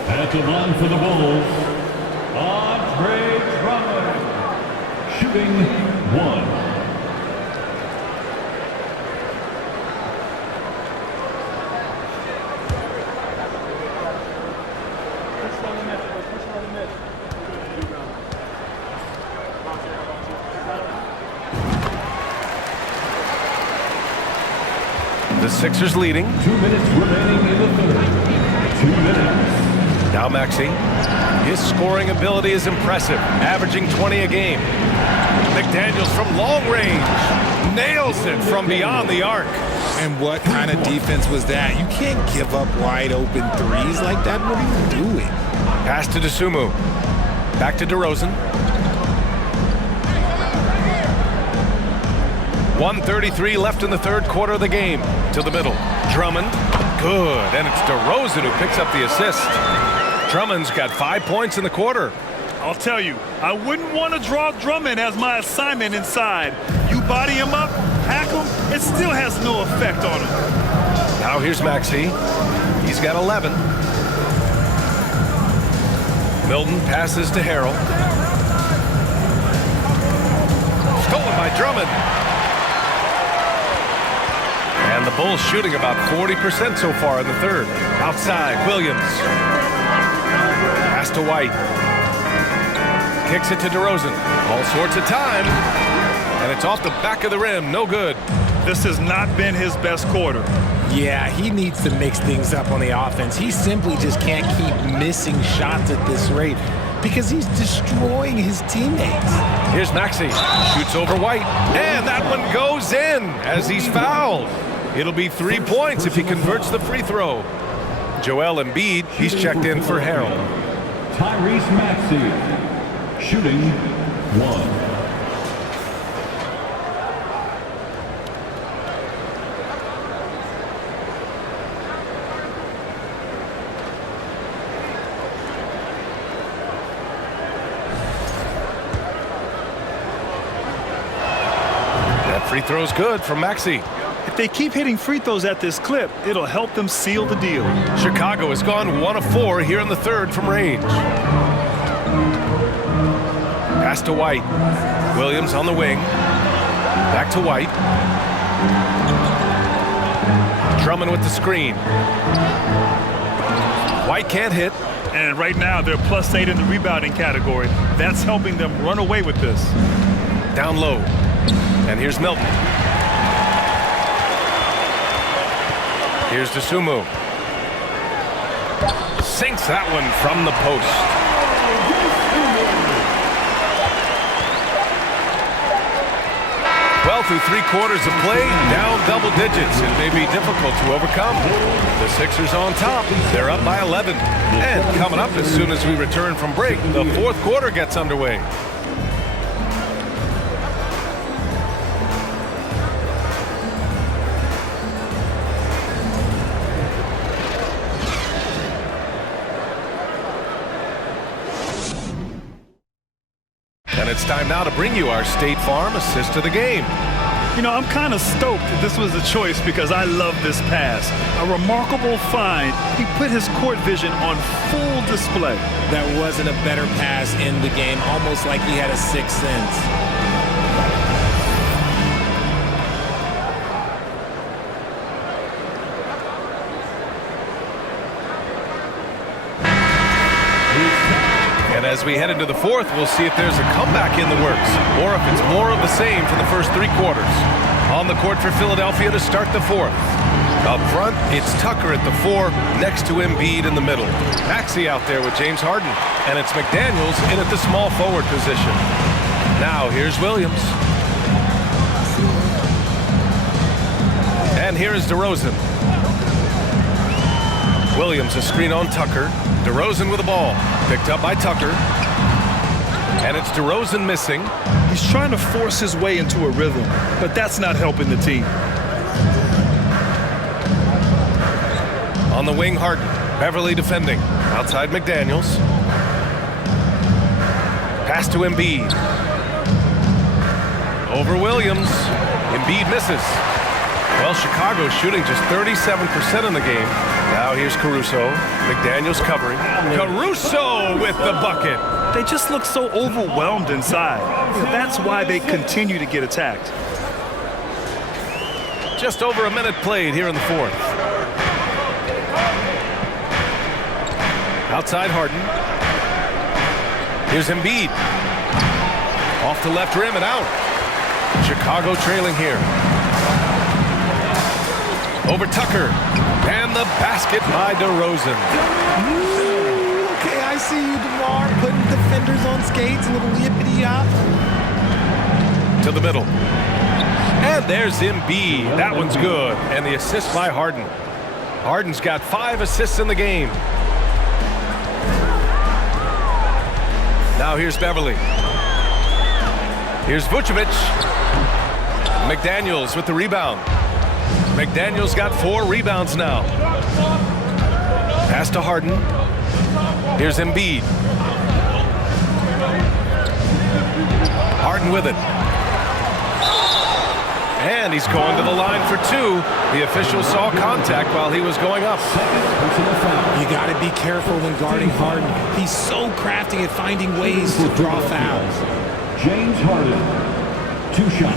At the line for the Bulls, Andre Drummond, shooting 1. The Sixers leading. 2 minutes remaining in the third. 2 minutes. Now Maxey. His scoring ability is impressive, averaging 20 a game. McDaniels from long range. Nails it from beyond the arc. And what kind of defense was that? You can't give up wide open threes like that. What are you doing? Pass to Dosunmu. Back to DeRozan. 1:33 left in the third quarter of the game. To the middle. Drummond. Good. And it's DeRozan who picks up the assist. Drummond's got 5 points in the quarter. I'll tell you, I wouldn't want to draw Drummond as my assignment inside. You body him up, hack him, it still has no effect on him. Now here's Maxey. He's got 11. Milton passes to Harrell. Stolen by Drummond. And the Bulls shooting about 40% so far in the third. Outside, Williams. Pass to White. Kicks it to DeRozan. All sorts of time. And it's off the back of the rim. No good. This has not been his best quarter. Yeah, he needs to mix things up on the offense. He simply just can't keep missing shots at this rate because he's destroying his teammates. Here's Maxey. Shoots over White. And that one goes in as he's fouled. It'll be 3 points if he converts the free throw. Joel Embiid, he's checked in for Harrell. Tyrese Maxey, shooting 1. Free throw's good from Maxey. If they keep hitting free throws at this clip, it'll help them seal the deal. Chicago has gone 1 of 4 here in the third from range. Pass to White. Williams on the wing. Back to White. Drummond with the screen. White can't hit. And right now, they're +8 in the rebounding category. That's helping them run away with this. Down low. And here's Milton. Here's DeSumo. Sinks that one from the post. Well, through 3 quarters of play, down double digits. It may be difficult to overcome. The Sixers on top. They're up by 11. And coming up as soon as we return from break, the 4th quarter gets underway. And it's time now to bring you our State Farm assist of the game. You know, I'm kind of stoked that this was a choice because I love this pass. A remarkable find. He put his court vision on full display. That wasn't a better pass in the game, almost like he had a sixth sense. And as we head into the 4th, we'll see if there's a comeback in the works or if it's more of the same for the first 3 quarters. On the court for Philadelphia to start the 4th. Up front, it's Tucker at the 4 next to Embiid in the middle. Maxey out there with James Harden. And it's McDaniels in at the small forward position. Now here's Williams. And here is DeRozan. Williams a screen on Tucker. DeRozan with the ball. Picked up by Tucker. And it's DeRozan missing. He's trying to force his way into a rhythm, but that's not helping the team. On the wing, Harden. Beverly defending. Outside McDaniels. Pass to Embiid. Over Williams. Embiid misses. Well, Chicago's shooting just 37% in the game. Now here's Caruso. McDaniels covering. Caruso with the bucket. They just look so overwhelmed inside. That's why they continue to get attacked. Just over a minute played here in the 4th. Outside Harden. Here's Embiid. Off the left rim and out. Chicago trailing here. Over Tucker. And the basket by DeRozan. Okay, I see you, DeMar, putting defenders on skates, a little yippity-yop. To the middle. And there's Embiid. That one's good. And the assist by Harden. Harden's got 5 assists in the game. Now here's Beverly. Here's Vucevic. McDaniels with the rebound. McDaniels got 4 rebounds now. Pass to Harden. Here's Embiid. Harden with it. And And he's going to the line for two. The official saw contact while he was going up. You got to be careful when guarding Harden. He's so crafty at finding ways to draw fouls. James Harden, 2 shots.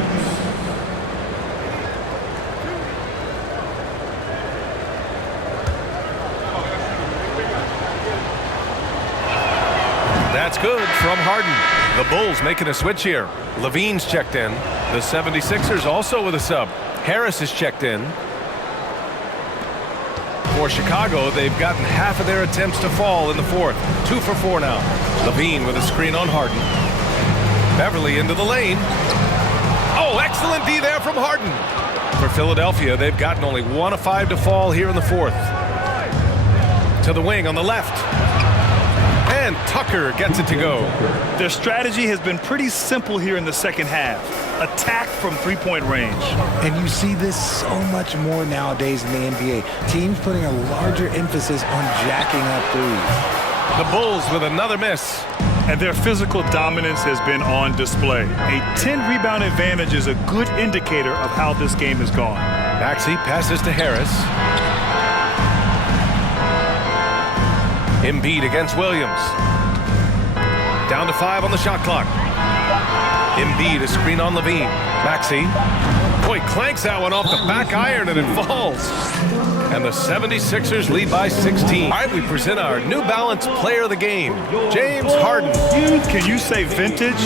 That's good from Harden. The Bulls making a switch here. Levine's checked in. The 76ers also with a sub. Harris is checked in. For Chicago, they've gotten half of their attempts to fall in the fourth. 2 for 4 now. Levine with a screen on Harden. Beverly into the lane. Oh, excellent D there from Harden. For Philadelphia, they've gotten only 1 of 5 to fall here in the fourth. To the wing on the left. And Tucker gets it to go. Their strategy has been pretty simple here in the second half. Attack from three-point range. And you see this so much more nowadays in the NBA. Teams putting a larger emphasis on jacking up threes. The Bulls with another miss. And their physical dominance has been on display. A 10-rebound advantage is a good indicator of how this game has gone. Maxey passes to Harris. Embiid against Williams. Down to 5 on the shot clock. Embiid, a screen on Levine. Maxey. Boy, clanks that one off the back iron and it falls. And the 76ers lead by 16. All right, we present our New Balance player of the game, James Harden. Can you say vintage?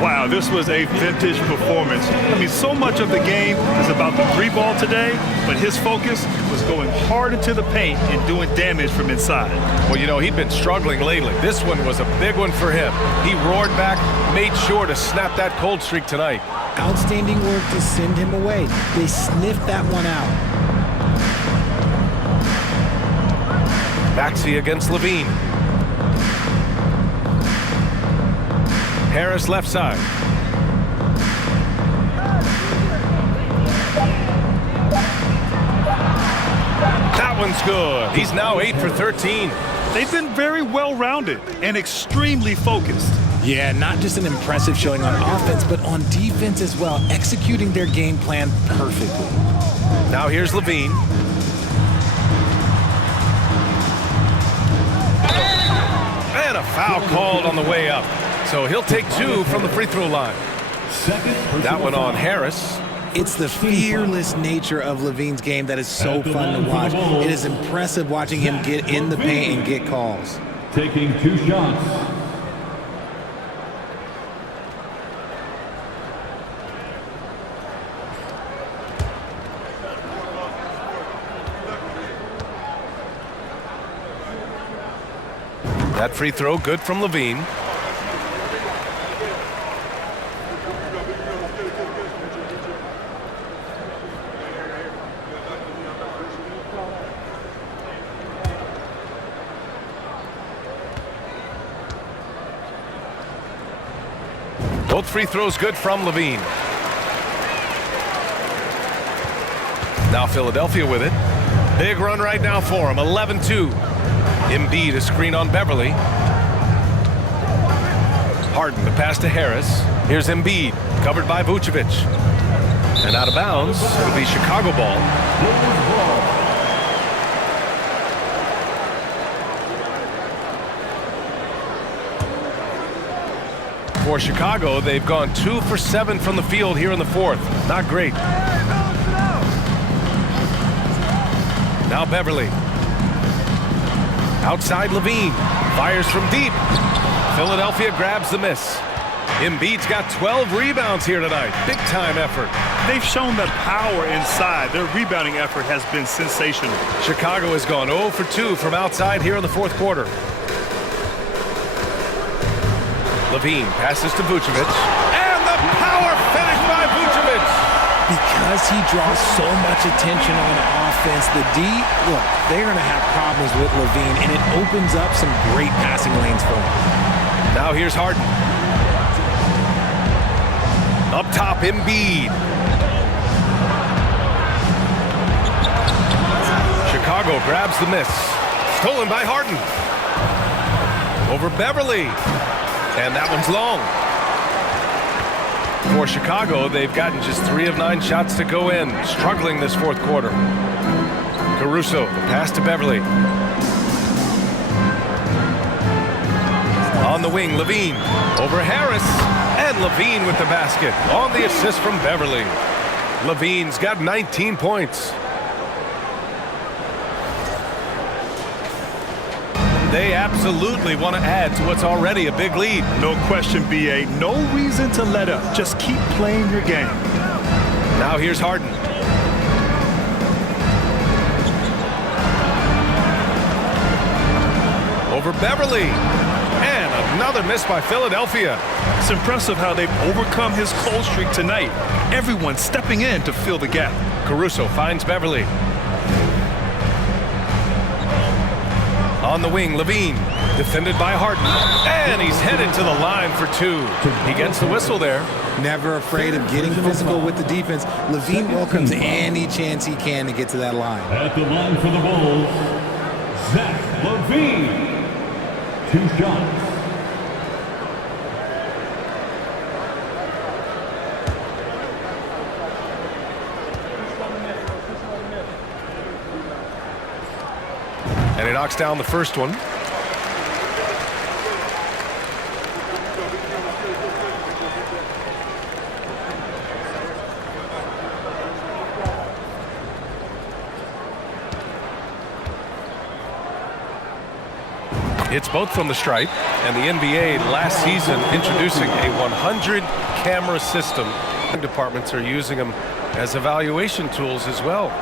Wow, this was a vintage performance. I mean, so much of the game is about the 3-ball today, but his focus was going hard into the paint and doing damage from inside. Well, you know, he'd been struggling lately. This one was a big one for him. He roared back, made sure to snap that cold streak tonight. Outstanding work to send him away. They sniffed that one out. Maxey against Levine. Harris left side. That one's good. He's now 8 for 13. They've been very well-rounded and extremely focused. Yeah, not just an impressive showing on offense, but on defense as well, executing their game plan perfectly. Now here's Levine. And a foul called on the way up. So he'll take 2 from the free throw line. That one on Harris. It's the fearless nature of Levine's game that is so fun to watch. It is impressive watching him get in the paint and get calls. Taking 2 shots. That free throw good from Levine. Both free throws good from Levine. Now Philadelphia with it. Big run right now for him, 11-2. Embiid, a screen on Beverly. Harden, the pass to Harris. Here's Embiid, covered by Vucevic. And out of bounds, it'll be Chicago ball. For Chicago, they've gone 2 for 7 from the field here in the fourth. Not great. Now Beverly. Outside Levine. Fires from deep. Philadelphia grabs the miss. Embiid's got 12 rebounds here tonight. Big time effort. They've shown the power inside. Their rebounding effort has been sensational. Chicago has gone 0 for 2 from outside here in the fourth quarter. Levine passes to Vucevic. And the power finish by Vucevic. Because he draws so much attention on offense, the D, look, they're going to have problems with Levine, and it opens up some great passing lanes for him. Now here's Harden. Up top, Embiid. Chicago grabs the miss. Stolen by Harden. Over Beverly. And that one's long. For Chicago, they've gotten just 3 of 9 shots to go in, struggling this fourth quarter. Caruso, the pass to Beverly. On the wing, Levine over Harris, and Levine with the basket on the assist from Beverly. Levine's got 19 points. They absolutely want to add to what's already a big lead. No question, BA. No reason to let up. Just keep playing your game. Now here's Harden. Over Beverly. And another miss by Philadelphia. It's impressive how they've overcome his cold streak tonight. Everyone stepping in to fill the gap. Caruso finds Beverly. On the wing, Levine, defended by Harden, and he's headed to the line for 2. He gets the whistle there. Never afraid of getting physical with the defense. Levine welcomes any chance he can to get to that line. At the line for the Bulls, Zach LaVine. 2 shots. And he knocks down the first one. It's both from the stripe, and the NBA last season introducing a 100 camera system. Departments are using them as evaluation tools as well.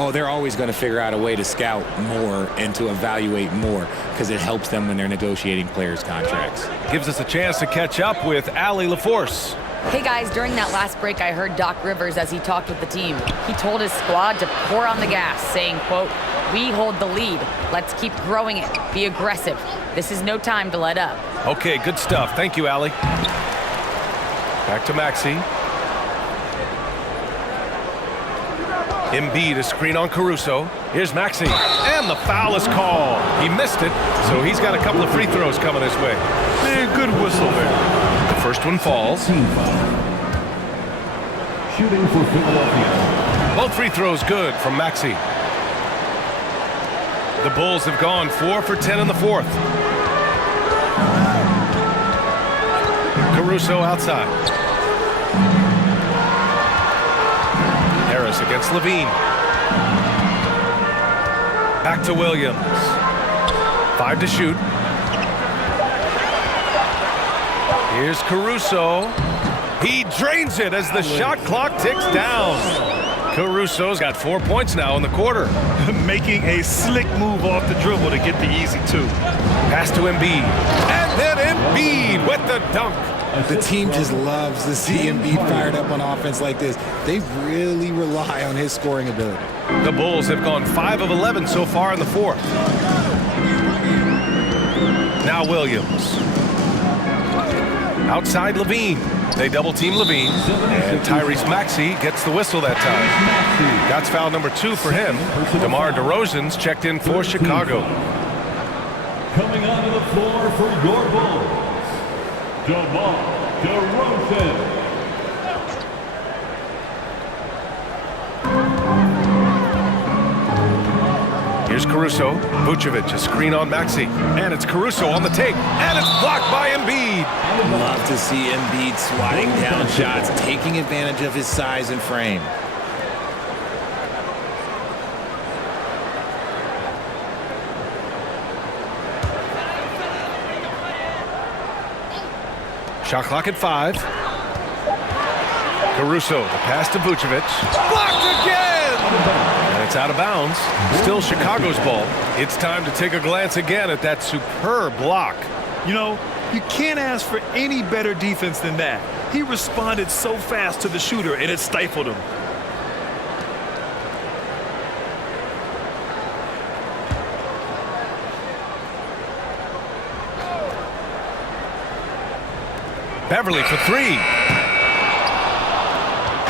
Oh, they're always going to figure out a way to scout more and to evaluate more because it helps them when they're negotiating players' contracts. Gives us a chance to catch up with Allie LaForce. Hey guys, during that last break, I heard Doc Rivers as he talked with the team. He told his squad to pour on the gas, saying, quote, "We hold the lead. Let's keep growing it. Be aggressive. This is no time to let up." Okay, good stuff. Thank you, Allie. Back to Maxey. Embiid, a screen on Caruso. Here's Maxey, and the foul is called. He missed it, so he's got a couple of free throws coming his way. Man, good whistle there. The first one falls. Shooting for Philadelphia. Both free throws good from Maxey. The Bulls have gone 4 for 10 in the fourth. Caruso outside. Harris against Levine. Back to Williams. 5 to shoot. Here's Caruso. He drains it as the shot clock ticks down. Caruso's got 4 points now in the quarter. Making a slick move off the dribble to get the easy 2. Pass to Embiid. And then Embiid with the dunk. The team just loves to see Embiid fired up on offense like this. They really rely on his scoring ability. The Bulls have gone 5 of 11 so far in the fourth. Now Williams. Outside Levine. They double team Levine. And Tyrese Maxey gets the whistle that time. That's foul number 2 for him. DeMar DeRozan's checked in for Chicago. Coming onto the floor for your Bulls, DeMar DeRozan. Here's Caruso. Vucevic, a screen on Maxey. And it's Caruso on the take. And it's blocked by Embiid. Love to see Embiid swatting down shots, taking advantage of his size and frame. Shot clock at 5. Caruso, the pass to Vucevic. Blocked again! And it's out of bounds. Still Chicago's ball. It's time to take a glance again at that superb block. You know, you can't ask for any better defense than that. He responded so fast to the shooter, and it stifled him. Beverly for 3.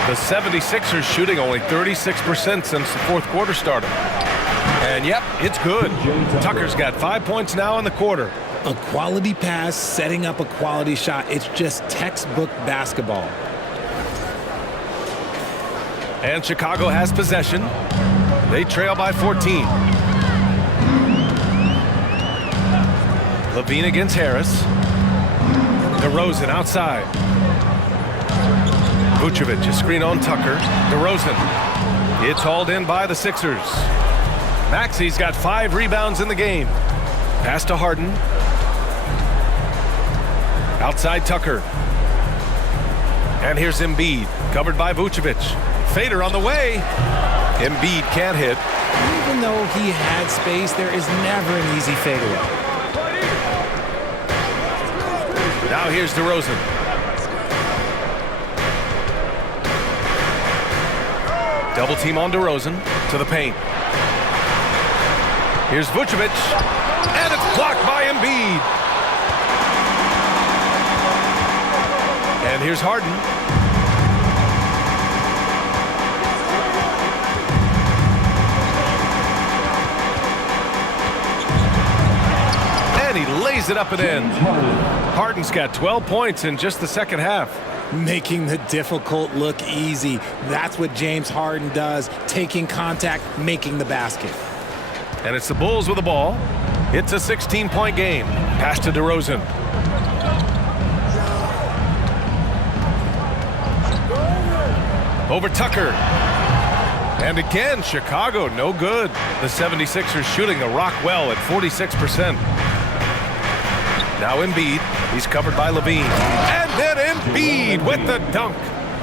The 76ers shooting only 36% since the fourth quarter started. And yep, it's good. Tucker's got 5 points now in the quarter. A quality pass, setting up a quality shot. It's just textbook basketball. And Chicago has possession. They trail by 14. Levine against Harris. DeRozan outside. Vucevic, a screen on Tucker. DeRozan. It's hauled in by the Sixers. Maxi's got 5 rebounds in the game. Pass to Harden. Outside Tucker. And here's Embiid, covered by Vucevic. Fader on the way. Embiid can't hit. Even though he had space, there is never an easy fadeaway. Now here's DeRozan. Double team on DeRozan to the paint. Here's Vucevic, and it's blocked by Embiid. And here's Harden. And he lays it up and in. Harden's got 12 points in just the second half. Making the difficult look easy. That's what James Harden does. Taking contact, making the basket. And it's the Bulls with the ball. It's a 16-point game. Pass to DeRozan. Over Tucker. And again, Chicago, no good. The 76ers shooting the rock well at 46%. Now Embiid. He's covered by Levine. And then Embiid with the dunk.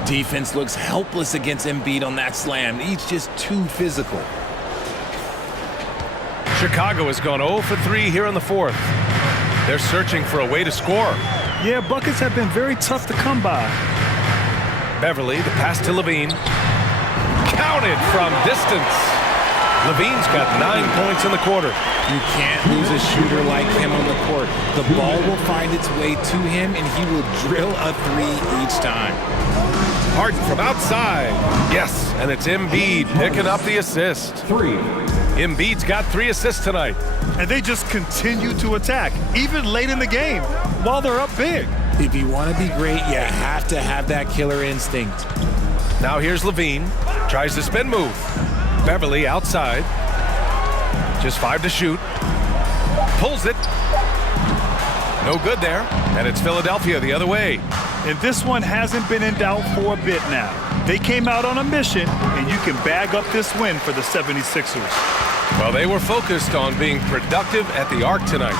Defense looks helpless against Embiid on that slam. He's just too physical. Chicago has gone 0 for 3 here in the fourth. They're searching for a way to score. Yeah, buckets have been very tough to come by. Beverly, the pass to Levine. Counted from distance. Levine's got 9 points in the quarter. You can't lose a shooter like him on the court. The ball will find its way to him, and he will drill a 3 each time. Harden from outside. Yes, and it's Embiid picking up the assist. 3. Embiid's got 3 assists tonight. And they just continue to attack, even late in the game, while they're up big. If you want to be great, you have to have that killer instinct. Now here's Levine. Tries the spin move. Beverly outside. Just 5 to shoot. Pulls it. No good there. And it's Philadelphia the other way. And this one hasn't been in doubt for a bit now. They came out on a mission, and you can bag up this win for the 76ers. Well, they were focused on being productive at the arc tonight.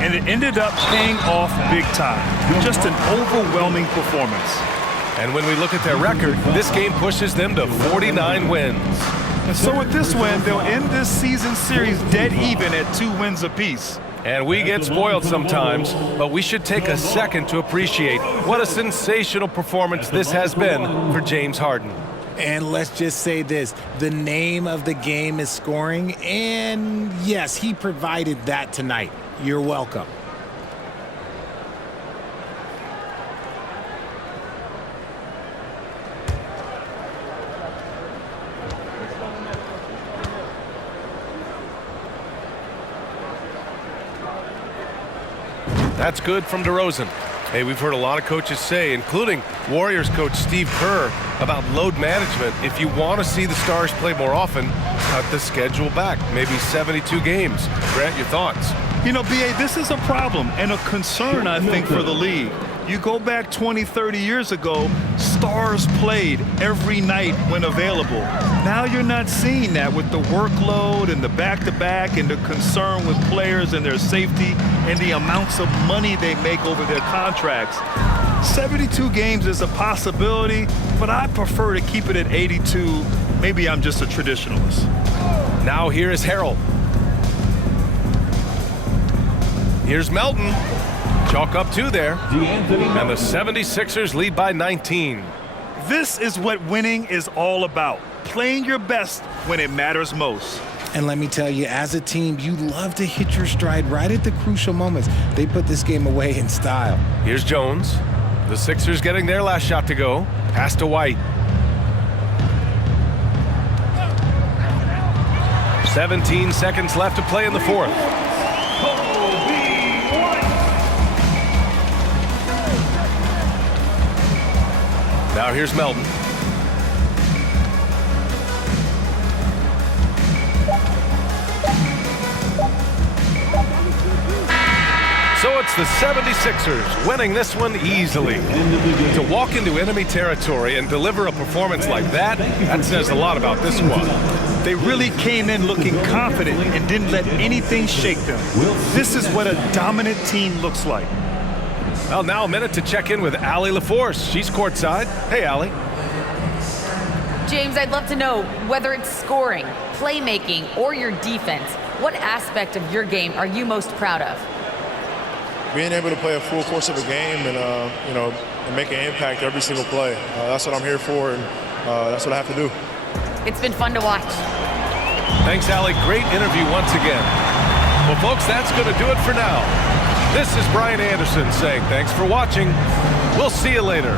And it ended up paying off big time. Just an overwhelming performance. And when we look at their record, this game pushes them to 49 wins. And so with this win, they'll end this season series dead even at 2 wins apiece. And we get spoiled sometimes, but we should take a second to appreciate what a sensational performance this has been for James Harden. And let's just say this, the name of the game is scoring, and yes, he provided that tonight. You're welcome. That's good from DeRozan. Hey, we've heard a lot of coaches say, including Warriors coach Steve Kerr, about load management. If you want to see the Stars play more often, cut the schedule back, maybe 72 games. Grant, your thoughts? You know, B.A., this is a problem and a concern, I think, for the league. You go back 20, 30 years ago, Stars played every night when available. Now you're not seeing that with the workload and the back-to-back and the concern with players and their safety and the amounts of money they make over their contracts. 72 games is a possibility, but I prefer to keep it at 82. Maybe I'm just a traditionalist. Now here is Harrell. Here's Melton. Chalk up 2 there. And the 76ers lead by 19. This is what winning is all about. Playing your best when it matters most. And let me tell you, as a team, you love to hit your stride right at the crucial moments. They put this game away in style. Here's Jones. The Sixers getting their last shot to go. Pass to White. 17 seconds left to play in the fourth. Now here's Melton. the 76ers, winning this one easily. To walk into enemy territory and deliver a performance like that says a lot about this squad. They really came in looking confident and didn't let anything shake them. This is what a dominant team looks like. Well, now a minute to check in with Allie LaForce. She's courtside. Hey, Allie. James, I'd love to know whether it's scoring, playmaking, or your defense. What aspect of your game are you most proud of? Being able to play a full course of a game and, and make an impact every single play. That's what I'm here for, and that's what I have to do. It's been fun to watch. Thanks, Allie. Great interview once again. Well, folks, that's going to do it for now. This is Brian Anderson saying thanks for watching. We'll see you later.